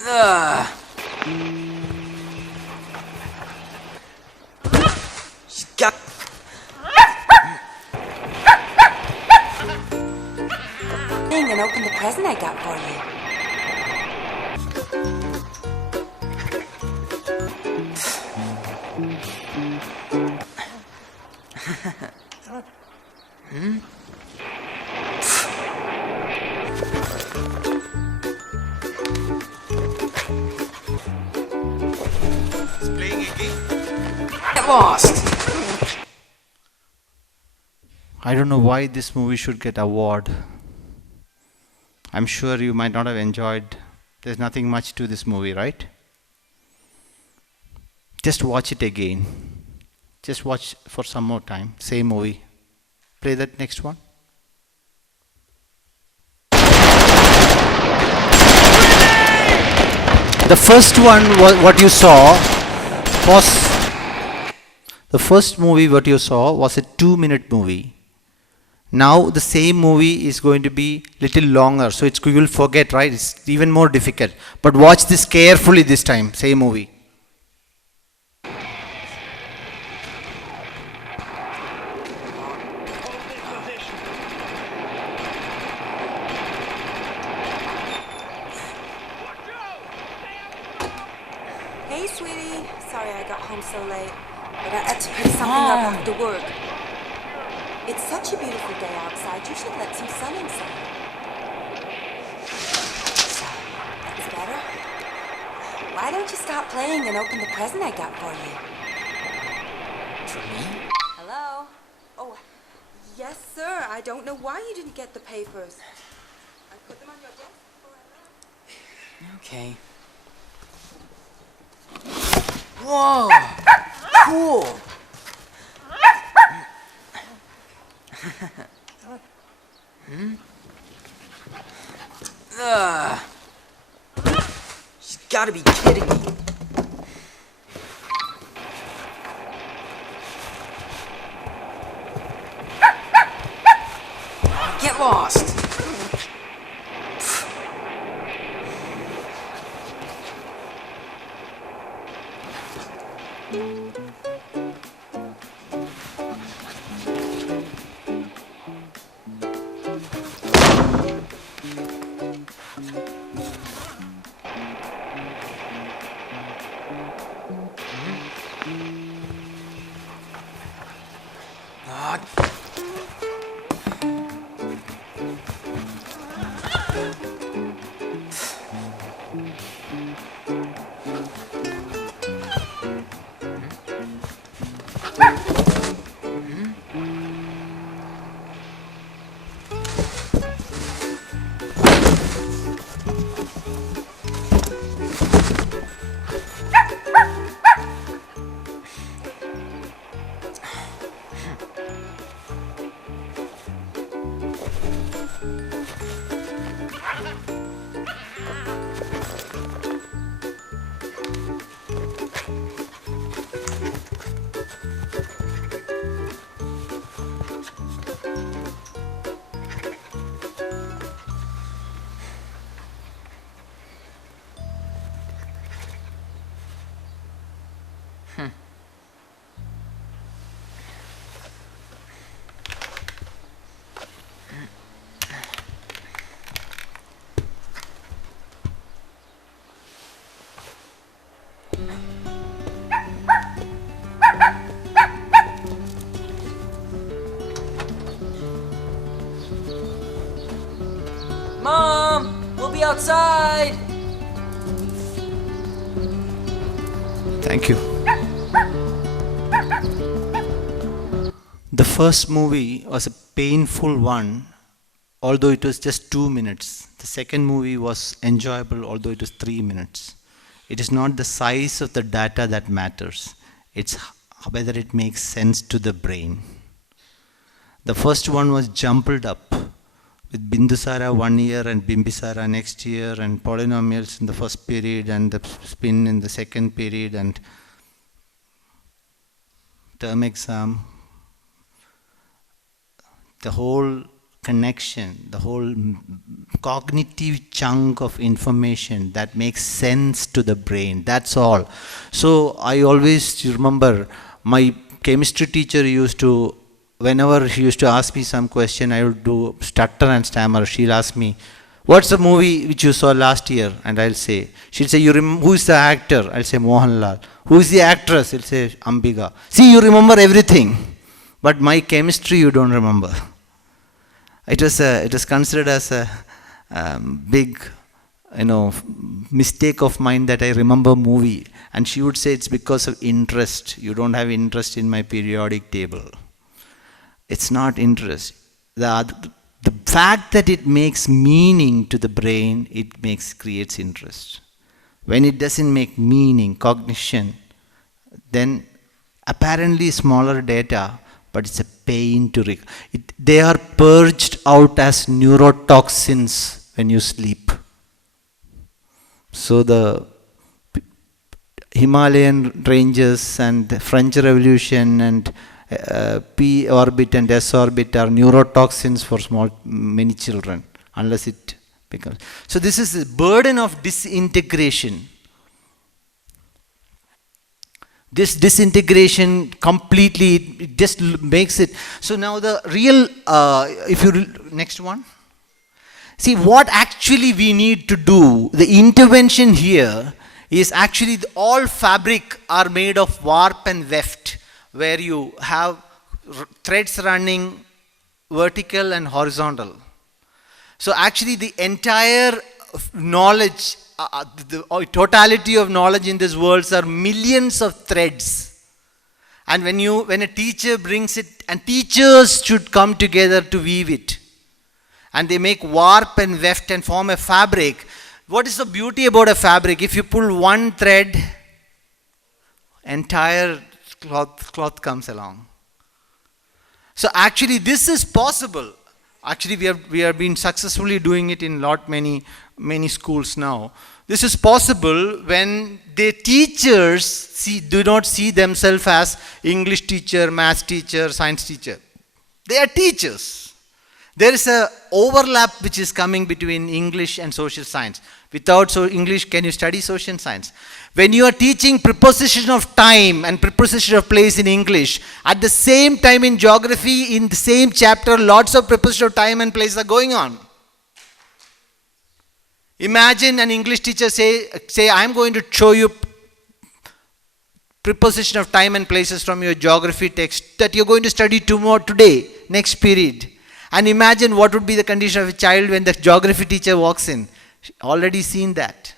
Ugh. She's got. And open the present I got for you. Get lost. I don't know why this movie should get award. I'm sure you might not have enjoyed. There's nothing much to this movie, right? Just watch it again. Just watch for some more time. Same movie. Play that next one. The first one, what you saw was, the first movie what you saw was a 2-minute movie. Now the same movie is going to be little longer, so you will forget, right? It's even more difficult. But watch this carefully this time, same movie. Hey, sweetie. Sorry I got home so late, but I had to pick something up after work. It's such a beautiful day outside. You should let some sun inside. That's better. Why don't you stop playing and open the present I got for you? For me? Hello? Oh, yes, sir. I don't know why you didn't get the papers. I put them on your desk before I left. Okay. Whoa! Cool! Ugh. She's gotta be kidding me. Get lost! Mom! We'll be outside! Thank you. The first movie was a painful one, although it was just 2 minutes. The second movie was enjoyable, although it was 3 minutes. It is not the size of the data that matters. It's whether it makes sense to the brain. The first one was jumbled up with Bindusara 1 year and Bimbisara next year and polynomials in the first period and the spin in the second period and term exam. The whole connection, the whole cognitive chunk of information that makes sense to the brain, that's all. So I always remember my chemistry teacher used to, whenever she used to ask me some question, I would do stutter and stammer. She'll ask me, what's the movie which you saw last year? And I'll say, she'll say, who is the actor? I'll say, Mohanlal. Who is the actress? I'll say, Ambiga. See, you remember everything, but my chemistry you don't remember. It was considered as a big, mistake of mine that I remember movie. And she would say it's because of interest. You don't have interest in my periodic table. It's not interest. The fact that it makes meaning to the brain, creates interest. When it doesn't make meaning, cognition, then apparently smaller data, but it's a pain to they are purged out as neurotoxins when you sleep. So the Himalayan ranges and the French Revolution and P orbit and S orbit are neurotoxins for many children, unless it becomes. So this is the burden of disintegration. This disintegration completely, it just makes it. So now the real, next one. See what actually we need to do, the intervention here is actually all fabric are made of warp and weft, where you have threads running vertical and horizontal. So actually the entire knowledge, the totality of knowledge in this world are millions of threads. And when a teacher brings it, and teachers should come together to weave it, and they make warp and weft and form a fabric. What is the beauty about a fabric? If you pull one thread, entire cloth comes along. So actually this is possible. Actually we have been successfully doing it in many schools now. This is possible when the teachers do not see themselves as English teacher, math teacher, science teacher. They are teachers. There is an overlap which is coming between English and social science. Without English, can you study social science? When you are teaching preposition of time and preposition of place in English, at the same time in geography, in the same chapter, lots of preposition of time and place are going on. Imagine an English teacher say, I'm going to show you preposition of time and places from your geography text that you're going to study today, next period. And imagine what would be the condition of a child when the geography teacher walks in. Already seen that.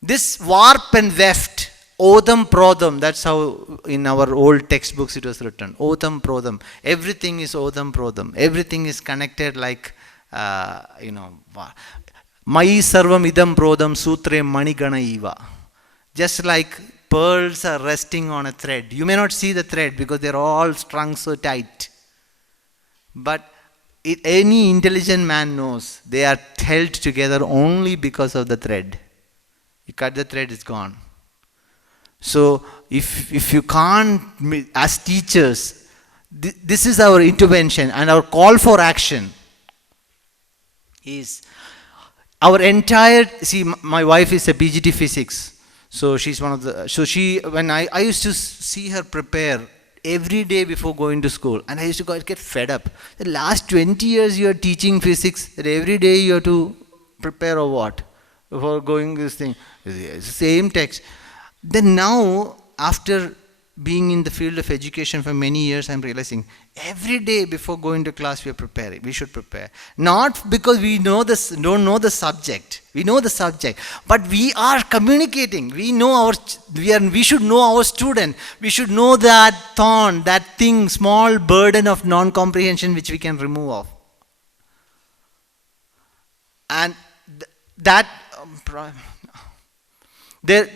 This warp and weft, odam prodam, that's how in our old textbooks it was written. Odam prodam. Everything is odam prodam. Everything is connected like, Mai sarvam idam prodam sutre manigana iva. Just like pearls are resting on a thread. You may not see the thread because they're all strung so tight. But any intelligent man knows they are held together only because of the thread. You cut the thread, it's gone. So if you can't, as teachers, this is our intervention and our call for action is our entire, my wife is a PGT physics. So she's one of the, when I used to see her prepare every day before going to school, and I used to get fed up. The last 20 years you are teaching physics, that every day you have to prepare or what? Before going this thing. It's the same text. Then now, after being in the field of education for many years, I'm realizing every day before going to class we are preparing. We should prepare. Not because we don't know the subject. We know the subject, but we are communicating. We should know our student. We should know that thorn, that thing, small burden of non-comprehension which we can remove off. And that They're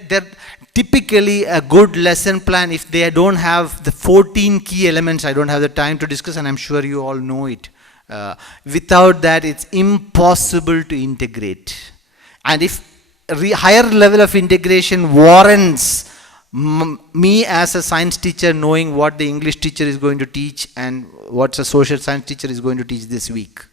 typically a good lesson plan, if they don't have the 14 key elements, I don't have the time to discuss, and I'm sure you all know it. Without that, it's impossible to integrate. And if higher level of integration warrants me as a science teacher knowing what the English teacher is going to teach and what a social science teacher is going to teach this week.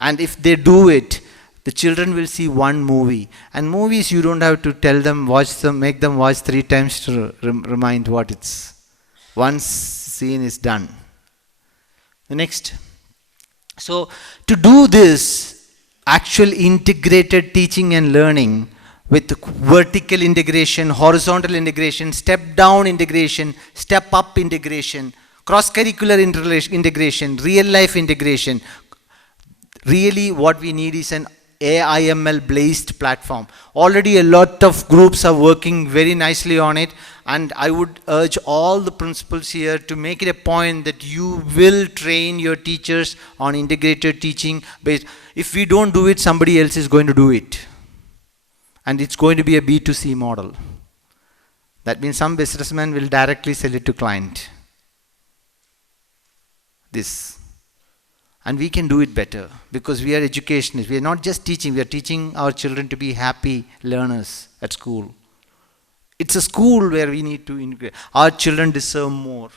And if they do it, the children will see one movie. And movies, you don't have to tell them, watch them, make them watch 3 times to remind what it's. One scene is done. The next. So, to do this, actual integrated teaching and learning with vertical integration, horizontal integration, step-down integration, step-up integration, cross-curricular integration, real-life integration, really what we need is an AIML based platform. Already a lot of groups are working very nicely on it, and I would urge all the principals here to make it a point that you will train your teachers on integrated teaching based. If we don't do it, somebody else is going to do it. And it's going to be a B2C model. That means some businessman will directly sell it to client. This. And we can do it better because we are educationists. We are not just teaching, we are teaching our children to be happy learners at school. It's a school where we need to integrate. Our children deserve more.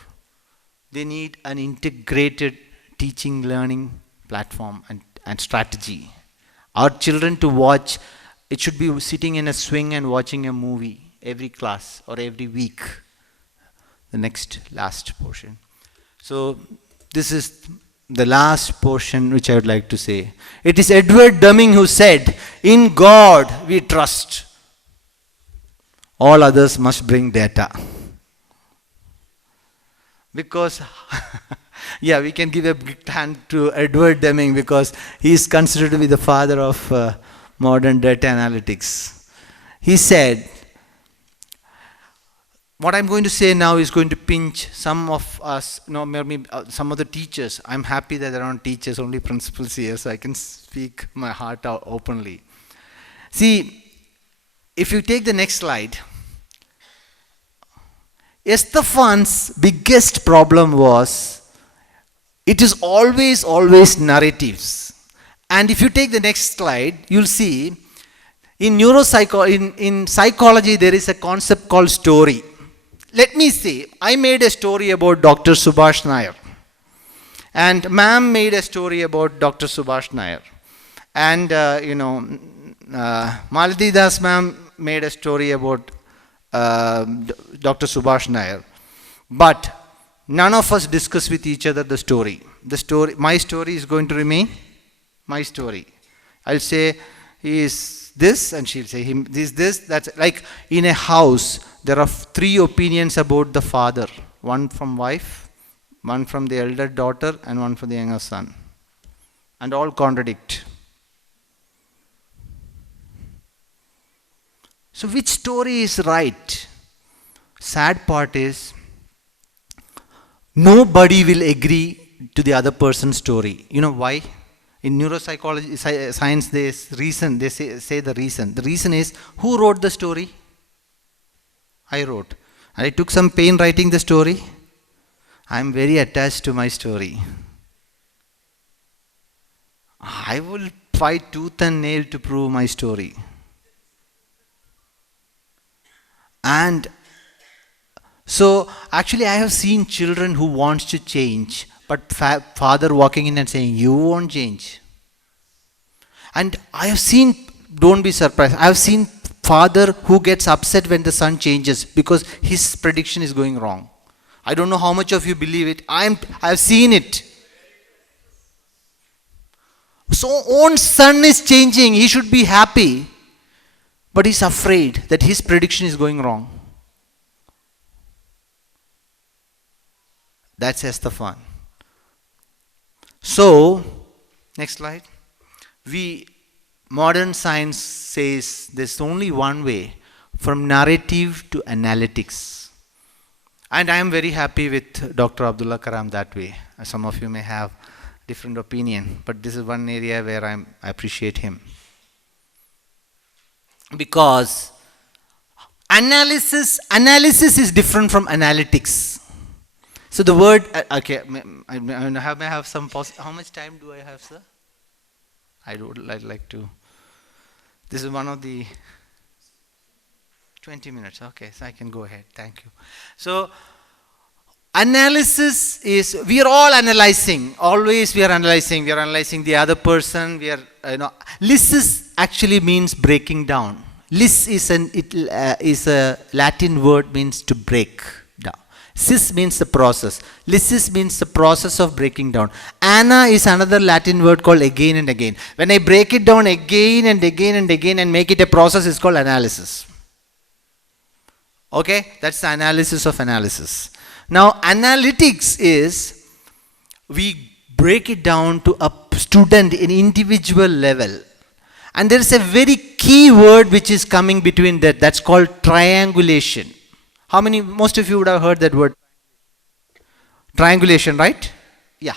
They need an integrated teaching, learning platform and strategy. Our children to watch, it should be sitting in a swing and watching a movie every class or every week. The last portion. So this is the last portion which I would like to say. It is Edward Deming who said, "In God we trust. All others must bring data." Because, yeah, we can give a big hand to Edward Deming because he is considered to be the father of modern data analytics. He said, what I'm going to say now is going to pinch some of us, maybe some of the teachers. I'm happy that there aren't teachers, only principals here, so I can speak my heart out openly. See, if you take the next slide, Estefan's biggest problem was, it is always narratives. And if you take the next slide, you'll see, in psychology, there is a concept called story. Let me say, I made a story about Dr. Subhash Nair. And ma'am made a story about Dr. Subhash Nair. And, Malati Das ma'am made a story about Dr. Subhash Nair. But none of us discuss with each other the story. My story is going to remain my story. I'll say, he is this, and she'll say, him this, that's like in a house, there are 3 opinions about the father. One from wife, one from the elder daughter, and one from the younger son. And all contradict. So which story is right? Sad part is, nobody will agree to the other person's story. You know why? In neuropsychology, science, they say the reason. The reason is, who wrote the story? I wrote. And I took some pain writing the story. I am very attached to my story. I will fight tooth and nail to prove my story. And so, actually, I have seen children who wants to change, but father walking in and saying, you won't change. And I have seen, don't be surprised, I have seen father who gets upset when the son changes because his prediction is going wrong. I don't know how much of you believe it. I have seen it. So own son is changing, he should be happy, but he's afraid that his prediction is going wrong. That's Estefan. So, next slide. Modern science says there's only one way, from narrative to analytics. And I am very happy with Dr. Abdullah Karam that way. Some of you may have different opinion, but this is one area where I appreciate him. Because Analysis is different from analytics. So the word, okay, I may have some, how much time do I have, sir? I would like to, this is one of the, 20 minutes, okay, so I can go ahead, thank you. So, analysis is, we are all analyzing, always we are analyzing the other person, we are, lysis actually means breaking down. Lys is a Latin word, means to break down. Sys means the process. Lysis means the process of breaking down. Ana is another Latin word called again and again. When I break it down again and again and again and make it a process, it's called analysis. Okay, that's the analysis of analysis. Now, analytics is, we break it down to a student, an individual level. And there is a very key word which is coming between that, that's called triangulation. How many, most of you would have heard that word? Triangulation, right? Yeah.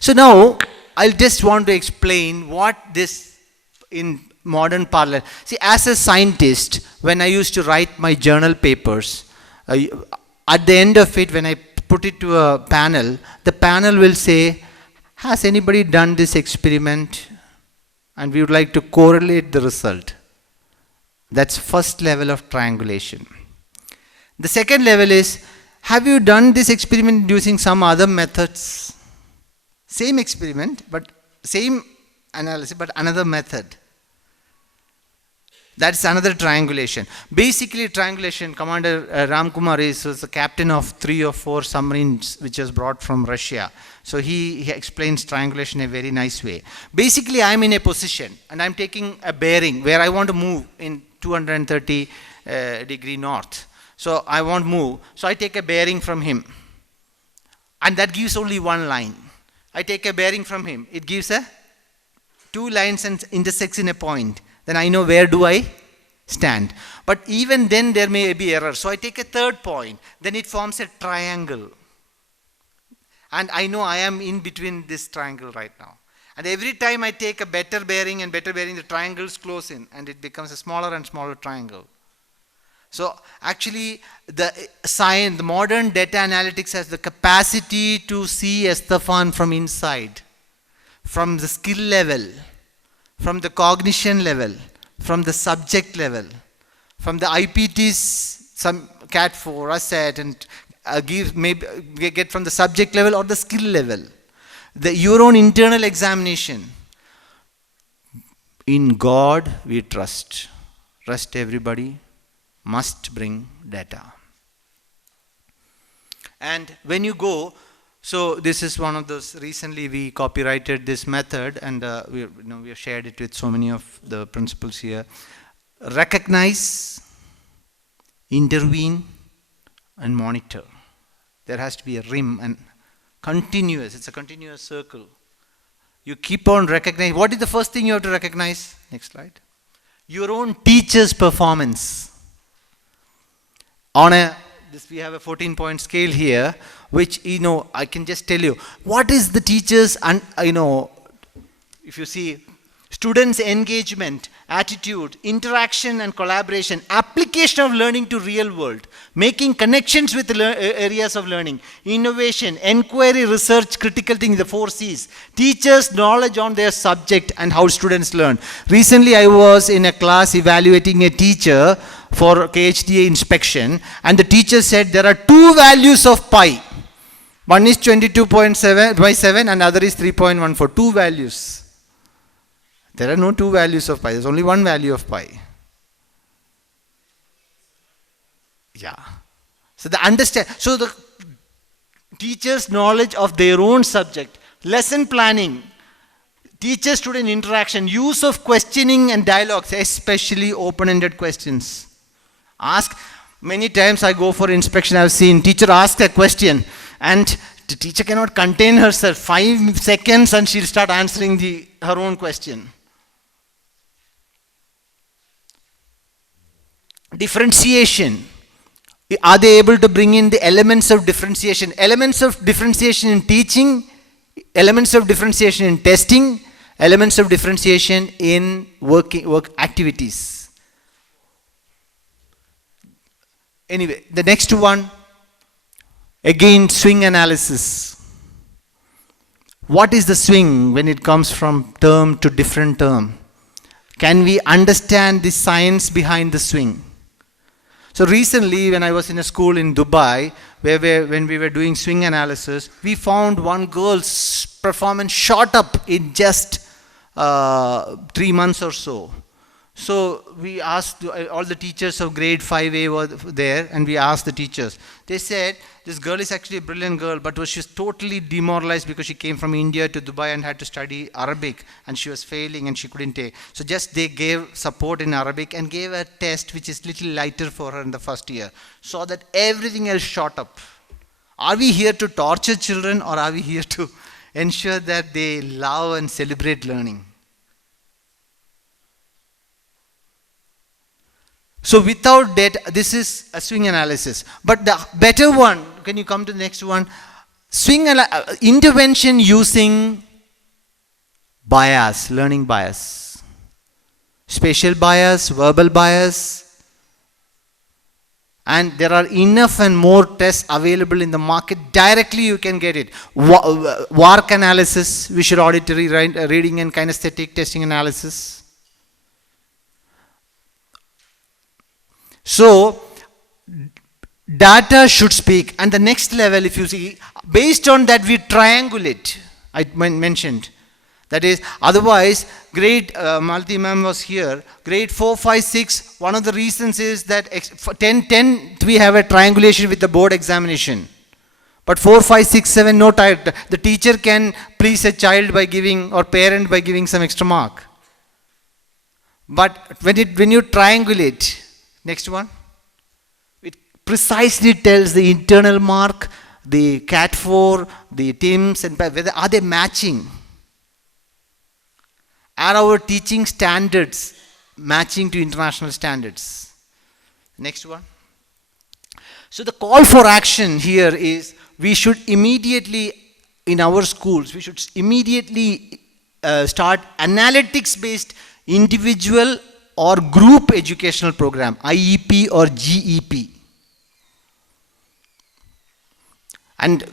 So now, I'll just want to explain what this in modern parlance. See, as a scientist, when I used to write my journal papers, at the end of it, when I put it to a panel, the panel will say, has anybody done this experiment? And we would like to correlate the result. That's first level of triangulation. The second level is, have you done this experiment using some other methods? Same experiment, but same analysis, but another method. That's another triangulation. Basically, triangulation, Commander Ramkumar was the captain of 3 or 4 submarines which was brought from Russia. So he explains triangulation in a very nice way. Basically, I'm in a position and I'm taking a bearing where I want to move in 230 degree north. So I want to move. So I take a bearing from him. And that gives only one line. I take a bearing from him. It gives 2 lines and intersects in a point. Then I know where do I stand. But even then there may be error. So I take a third point. Then it forms a triangle. And I know I am in between this triangle right now. And every time I take a better bearing and better bearing, the triangles close in and it becomes a smaller and smaller triangle. So actually the science, the modern data analytics has the capacity to see Estefan from inside, from the skill level, from the cognition level, from the subject level, from the IPTs, some CAT4, ASSET, and get from the subject level or the skill level. Your own internal examination. In God we trust. Trust everybody, must bring data. And when you go, so this is one of those, recently we copyrighted this method and we have shared it with so many of the principals here. Recognize, intervene, and monitor. There has to be a rim and continuous, it's a continuous circle. You keep on recognizing. What is the first thing you have to recognize? Next slide. Your own teacher's performance. We have a 14-point scale here, which, I can just tell you, what is the teacher's, if you see, students' engagement, attitude, interaction and collaboration, application of learning to real world, making connections with areas of learning, innovation, inquiry, research, critical thinking, the 4 C's, teachers' knowledge on their subject and how students learn. Recently, I was in a class evaluating a teacher for KHDA inspection, and the teacher said there are 2 values of pi. One is 22.7 by 7 and other is 3.14. 2 values. There are no 2 values of pi. There's only 1 value of pi. Yeah. So the teachers' knowledge of their own subject, lesson planning, teacher-student interaction, use of questioning and dialogues, especially open-ended questions. Ask, many times I go for inspection, I've seen teacher ask a question and the teacher cannot contain herself. 5 seconds and she'll start answering her own question. Differentiation. Are they able to bring in the elements of differentiation? Elements of differentiation in teaching, elements of differentiation in testing, elements of differentiation in work activities. Anyway, the next one, again, swing analysis. What is the swing when it comes from term to different term? Can we understand the science behind the swing? So recently, when I was in a school in Dubai, when we were doing swing analysis, we found one girl's performance shot up in just 3 months or so. So we asked, all the teachers of grade 5A were there, and we asked the teachers. They said, this girl is actually a brilliant girl, but she was totally demoralized because she came from India to Dubai and had to study Arabic, and she was failing and she couldn't take. So just they gave support in Arabic and gave a test which is little lighter for her in the first year. So that everything else shot up. Are we here to torture children, or are we here to ensure that they love and celebrate learning? So without that, this is a swing analysis. But the better one, can you come to the next one? Intervention using bias, learning bias. Spatial bias, verbal bias. And there are enough and more tests available in the market. Directly you can get it. WARC analysis, visual auditory reading and kinesthetic testing analysis. So, data should speak. And the next level, if you see, based on that we triangulate, I mentioned. That is, otherwise, grade, Malti ma'am was here, grade 4, 5, 6, one of the reasons is that 10, we have a triangulation with the board examination. But 4, 5, 6, 7, no time. The teacher can please a child by giving, or parent by giving some extra mark. But when you triangulate, next one, it precisely tells the internal mark, the CAT 4, the TIMS, and whether are they matching? Are our teaching standards matching to international standards? Next one. So the call for action here is we should immediately, in our schools, we should immediately start analytics-based individual or group educational program, IEP or GEP. And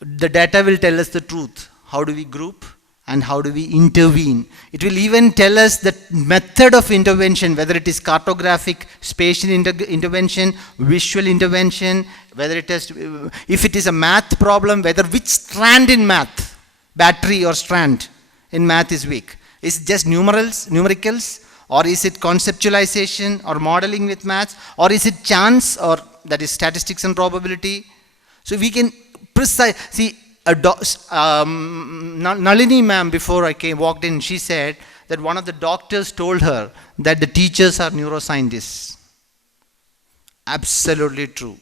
the data will tell us the truth. How do we group and how do we intervene? It will even tell us the method of intervention, whether it is cartographic, spatial intervention, visual intervention, whether it is, if it is a math problem, whether which strand in math, battery or strand in math is weak. Is it just numericals? Or is it conceptualization or modeling with maths? Or is it chance, or that is statistics and probability? So we can see, Nalini ma'am, before I walked in, she said that one of the doctors told her that the teachers are neuroscientists. Absolutely true.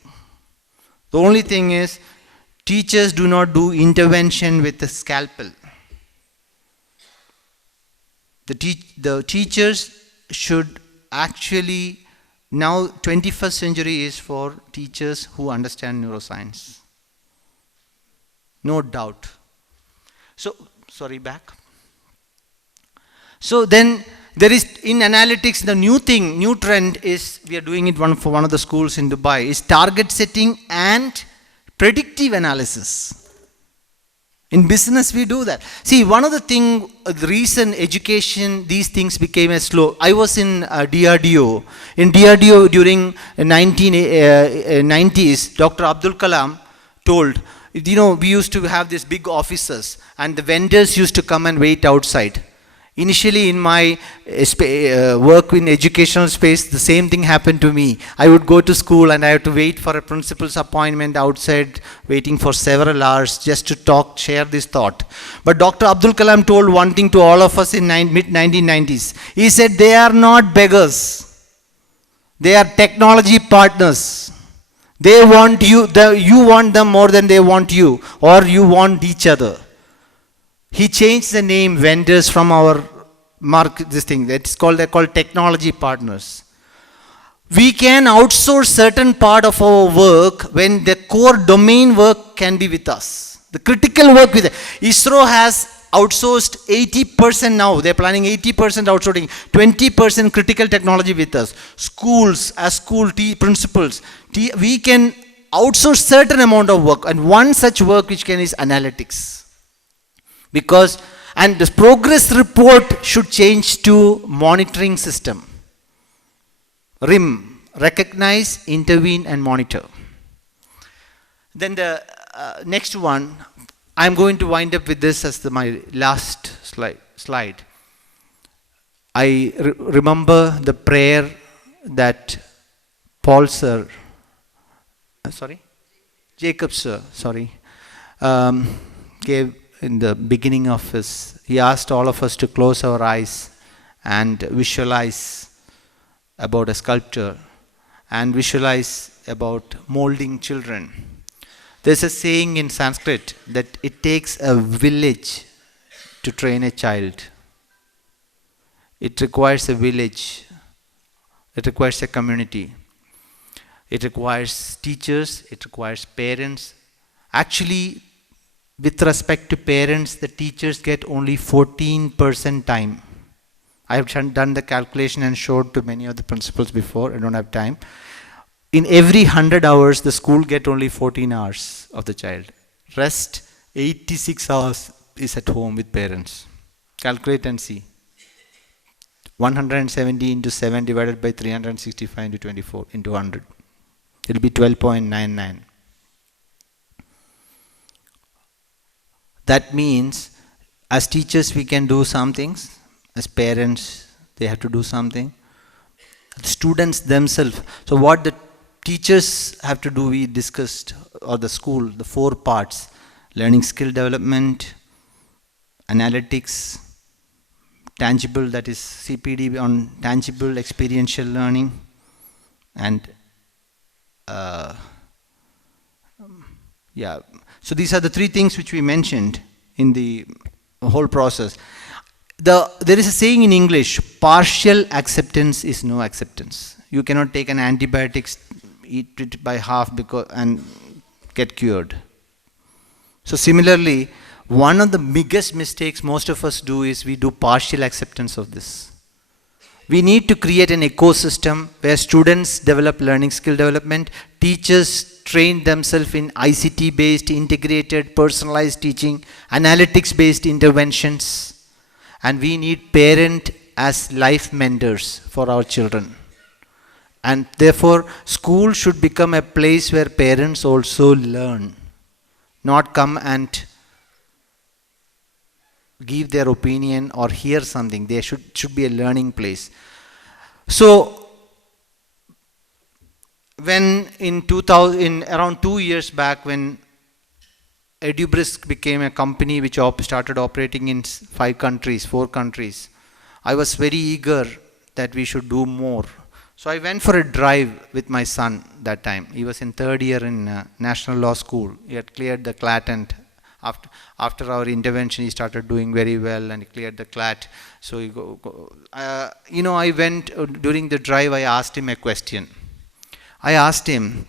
The only thing is, teachers do not do intervention with a scalpel. The teachers should actually, now 21st century is for teachers who understand neuroscience. No doubt. So, sorry, back. So then there is, in analytics, the new trend is, we are doing it for one of the schools in Dubai, is target setting and predictive analysis. In business, we do that. See, one of the things, the reason education, these things became a slow. I was in DRDO. In DRDO during 1990s, Dr. Abdul Kalam told, you know, we used to have these big offices and the vendors used to come and wait outside. Initially in my work in educational space, the same thing happened to me. I would go to school and I had to wait for a principal's appointment outside, waiting for several hours just to talk, share this thought. But Dr. Abdul Kalam told one thing to all of us in mid-1990s. He said, they are not beggars. They are technology partners. They want you, you want them more than they want you, or you want each other. He changed the name vendors from our they're called technology partners. We can outsource certain part of our work when the core domain work can be with us. The critical work with ISRO has outsourced 80% now. They're planning 80% outsourcing, 20% critical technology with us. Schools, as school principals, we can outsource certain amount of work, and one such work which can is analytics. Because, and the progress report should change to monitoring system. RIM, recognize, intervene and monitor. Then the next one, I'm going to wind up with this as my last slide. I remember the prayer that Jacob sir, gave in the beginning of he asked all of us to close our eyes and visualize about a sculpture and visualize about molding children. There's a saying in Sanskrit that it takes a village to train a child. It requires a village. It requires a community. It requires teachers. It requires parents. Actually, with respect to parents, the teachers get only 14% time. I have done the calculation and showed to many of the principals before. I don't have time. In every 100 hours, the school get only 14 hours of the child. Rest, 86 hours is at home with parents. Calculate and see. 170 into 7 divided by 365 into 24 into 100. It will be 12.99. That means, as teachers, we can do some things. As parents, they have to do something. The students themselves. So what the teachers have to do, we discussed, or the school, the 4 parts: learning skill development, analytics, tangible, that is CPD on tangible experiential learning, and so these are the 3 things which we mentioned in the whole process. There is a saying in English, partial acceptance is no acceptance. You cannot take an antibiotic, eat it by half and get cured. So similarly, one of the biggest mistakes most of us do is we do partial acceptance of this. We need to create an ecosystem where students develop learning skill development, teachers train themselves in ICT based, integrated, personalized teaching, analytics based interventions, and we need parents as life mentors for our children. And therefore, school should become a place where parents also learn, not come and give their opinion or hear something. There should be a learning place. So, when around 2 years back, when EduBrisk became a company which started operating in 4 countries, I was very eager that we should do more. So I went for a drive with my son that time. He was in 3rd year in National Law School. He had cleared the CLAT, and after our intervention he started doing very well and he cleared the CLAT. So I went, during the drive I asked him a question. I asked him,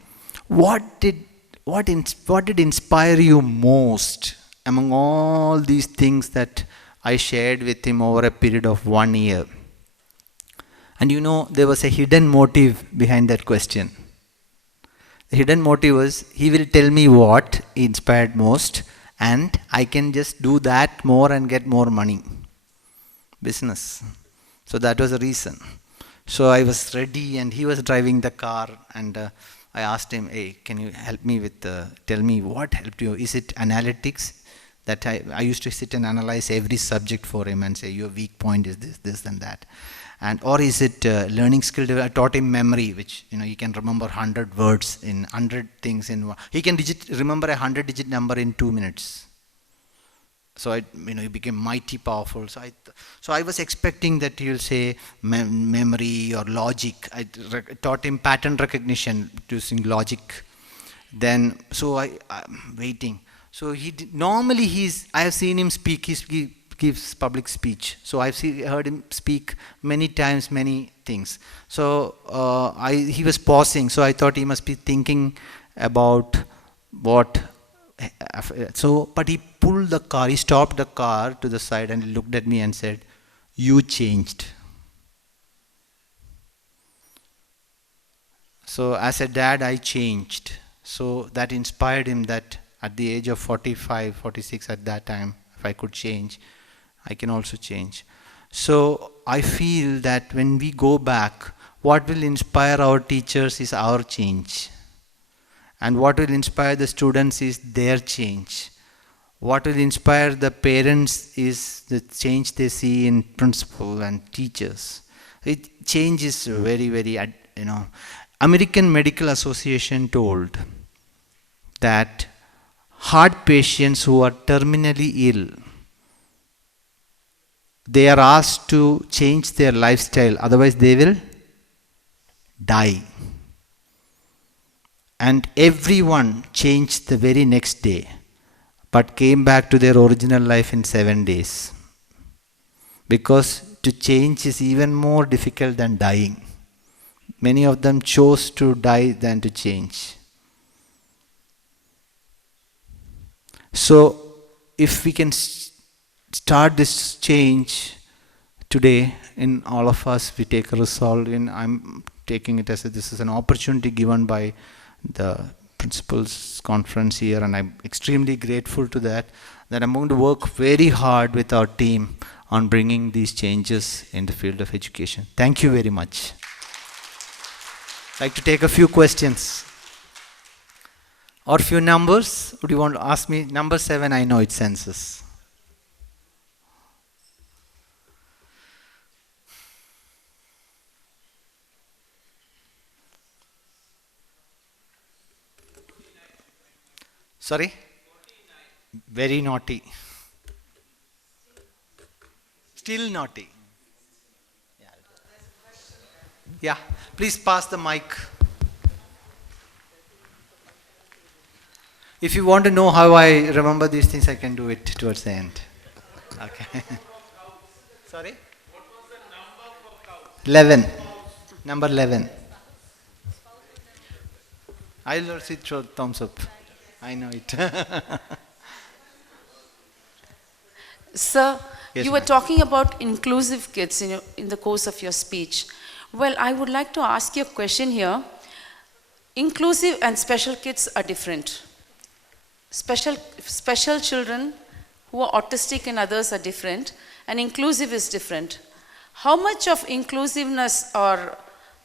what did inspire you most among all these things that I shared with him over a period of 1 year? And there was a hidden motive behind that question. The hidden motive was, he will tell me what inspired most, and I can just do that more and get more money. Business. So that was the reason. So I was ready, and he was driving the car, and I asked him, hey, can you help me with, tell me what helped you? Is it analytics? That I used to sit and analyze every subject for him and say, your weak point is this and that. Or is it learning skill? I taught him memory, which he can remember 100 words in 100 things in one. He can remember a 100-digit number in 2 minutes. So he became mighty powerful. So I was expecting that he'll say memory or logic. I taught him pattern recognition using logic. Then I'm waiting. So normally I have seen him speak. He gives public speech. So I've heard him speak many times, many things. So he was pausing. So I thought he must be thinking about what but he pulled the car, he stopped the car to the side and he looked at me and said, "You changed." So as a dad, I changed. So that inspired him that at the age of 45, 46 at that time, if I could change, I can also change. So I feel that when we go back, what will inspire our teachers is our change. And what will inspire the students is their change. What will inspire the parents is the change they see in principal and teachers. Change is very, very, American Medical Association told that heart patients who are terminally ill, they are asked to change their lifestyle, otherwise they will die. And everyone changed the very next day, but came back to their original life in 7 days. Because to change is even more difficult than dying. Many of them chose to die than to change. So, if we can start this change today in all of us, we take a resolve in, I'm taking it as this is an opportunity given by the principals conference here, and I'm extremely grateful to that I'm going to work very hard with our team on bringing these changes in the field of education. Thank you very much. I'd like to take a few questions or few numbers. Would you want to ask me? Number 7, I know it's census. Sorry? Very naughty. Still naughty. Yeah, please pass the mic. If you want to know how I remember these things, I can do it towards the end. Okay. Sorry? What was the number for cows? 11. Number 11. I'll also throw thumbs up. I know it. Sir, Yes, you were ma'am. talking about inclusive kids in the course of your speech. Well, I would like to ask you a question here. Inclusive and special kids are different. Special children who are autistic and others are different, and inclusive is different. How much of inclusiveness, or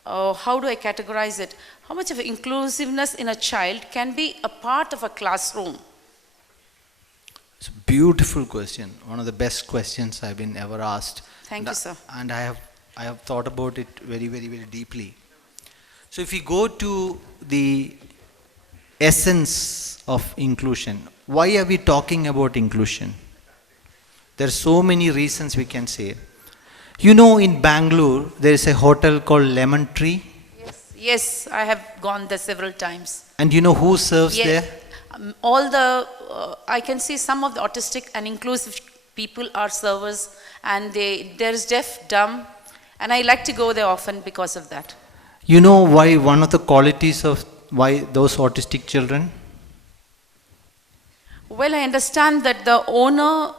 how do I categorize it? How much of inclusiveness in a child can be a part of a classroom? It's a beautiful question. One of the best questions I've been ever asked. Thank you, sir. And I have thought about it very, very, very deeply. So if we go to the essence of inclusion, why are we talking about inclusion? There are so many reasons we can say. You know, in Bangalore, there is a hotel called Lemon Tree. Yes, I have gone there several times. And you know who serves Yes. there? I can see some of the autistic and inclusive people are servers, and there's deaf, dumb, and I like to go there often because of that. You know why one of the qualities of why those autistic children? Well, I understand that the owner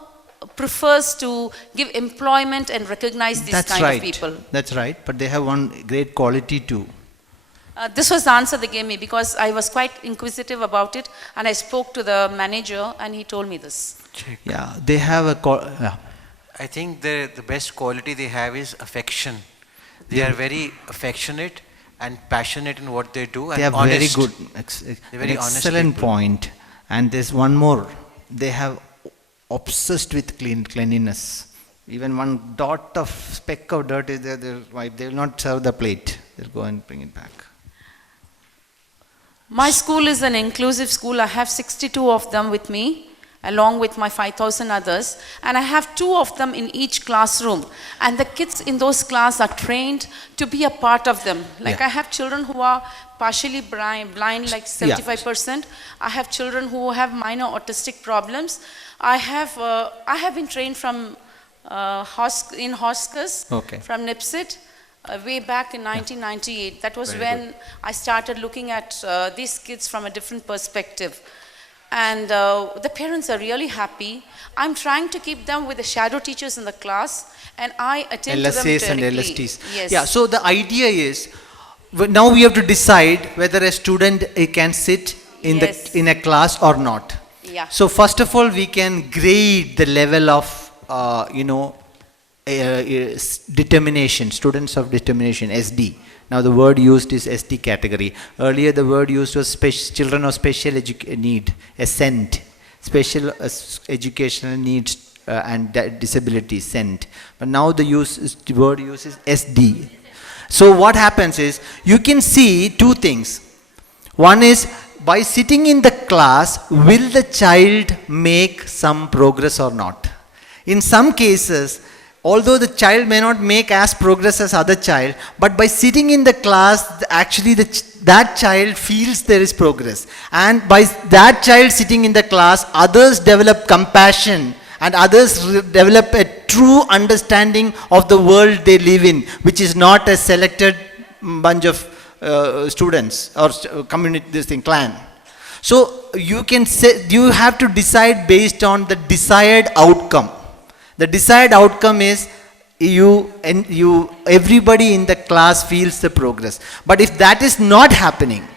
prefers to give employment and recognize these kind of people. That's right, but they have one great quality too. This was the answer they gave me because I was quite inquisitive about it, and I spoke to the manager and he told me this. Yeah, they have a I think the best quality they have is affection. They are very affectionate and passionate in what they do, and they are honest. very good, They're very honest excellent people. point. And there's one more. They have obsessed with cleanliness. Even one dot of speck of dirt is there, they will not serve the plate. They'll go and bring it back. My school is an inclusive school. I have 62 of them with me, along with my 5,000 others, and I have 2 of them in each classroom, and the kids in those classes are trained to be a part of them. Like Yeah. I have children who are partially blind like 75%. I have children who have minor autistic problems. I have been trained from in Hoskers, Okay. from NIPSIT, way back in 1998. That was Very when I started looking at these kids from a different perspective. and the parents are really happy. I'm trying to keep them with the shadow teachers in the class, and I attend to them LSAs and directly. LSTs. Yes. Yeah, so the idea is, now we have to decide whether a student can sit in Yes. in a class or not. Yeah. So first of all, we can grade the level of, determination, students of determination, SD. Now the word used is SD category. Earlier the word used was children of special need, SEND, special educational needs and disabilities, SEND. But now the word used is SD. So what happens is, you can see two things. One is, by sitting in the class, will the child make some progress or not? In some cases, although the child may not make as progress as other child, but by sitting in the class, actually that child feels there is progress. And by that child sitting in the class, others develop compassion and others develop a true understanding of the world they live in, which is not a selected bunch of students or community, clan. So you can say, you have to decide based on the desired outcome. The desired outcome is everybody in the class feels the progress. But if that is not happening,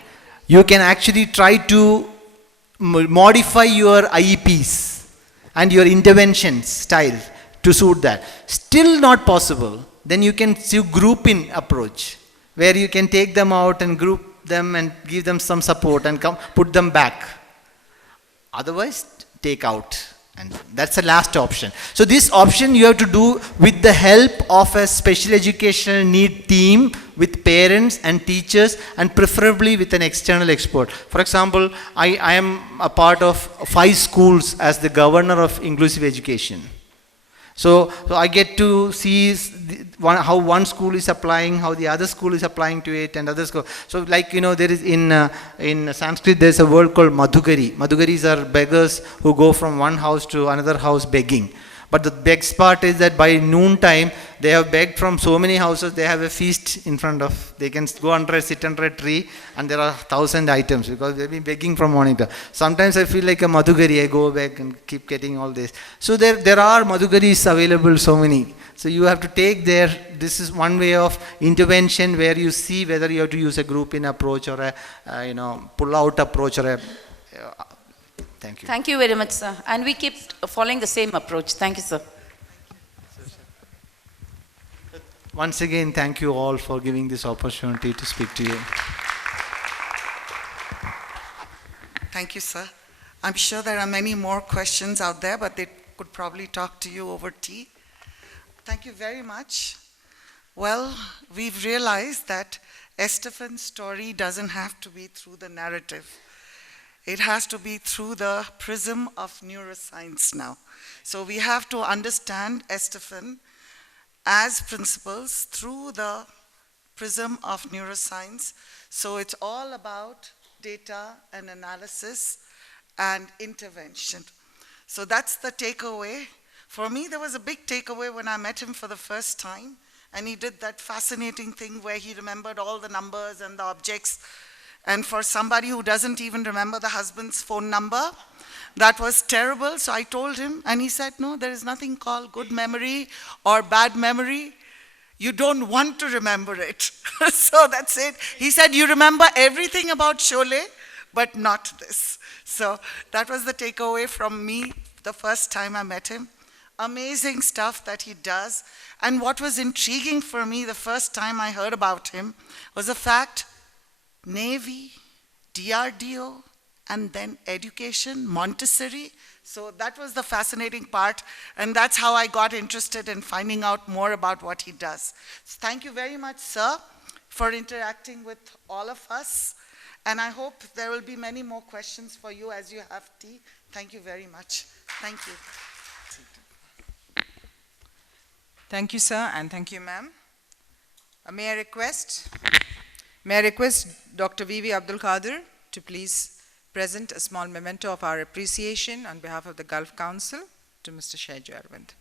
you can actually try to modify your IEPs and your intervention style to suit that. Still not possible, then you can do group in approach, where you can take them out and group them and give them some support and put them back. Otherwise, take out. And that's the last option. So this option you have to do with the help of a special educational need team, with parents and teachers, and preferably with an external expert. For example, I am a part of 5 schools as the governor of inclusive education. So I get to see how one school is applying, how the other school is applying to it, and others go. So like, there is in Sanskrit, there's a word called Madhugari. Madhugaris are beggars who go from one house to another house begging. But the best part is that by noon time, they have begged from so many houses, they have a feast in front of, they can go sit under a tree, and there are 1,000 items, because they've been begging from morning to. Sometimes I feel like a Madhugari, I go back and keep getting all this. So there are Madhugaris available, so many. So you have to take this is one way of intervention, where you see whether you have to use a group in approach or a pull out approach or a thank you. Thank you very much, sir. And we keep following the same approach. Thank you, sir. Once again, thank you all for giving this opportunity to speak to you. Thank you, sir. I'm sure there are many more questions out there, but they could probably talk to you over tea. Thank you very much. Well, we've realized that Estefan's story doesn't have to be through the narrative. It has to be through the prism of neuroscience now. So we have to understand Estefan as principles through the prism of neuroscience. So it's all about data and analysis and intervention. So that's the takeaway. For me, there was a big takeaway when I met him for the first time, and he did that fascinating thing where he remembered all the numbers and the objects. And for somebody who doesn't even remember the husband's phone number, that was terrible. So I told him, and he said, no, there is nothing called good memory or bad memory. You don't want to remember it. So that's it. He said, you remember everything about Sholay, but not this. So that was the takeaway from me the first time I met him. Amazing stuff that he does. And what was intriguing for me the first time I heard about him was the fact Navy, DRDO, and then education, Montessori. So that was the fascinating part, and that's how I got interested in finding out more about what he does. So thank you very much, sir, for interacting with all of us, and I hope there will be many more questions for you as you have tea. Thank you very much. Thank you. Thank you, sir, and thank you, ma'am. May I request Dr. V.V. Abdul Qadir to please present a small memento of our appreciation on behalf of the Gulf Council to Mr. Saiju Aravind.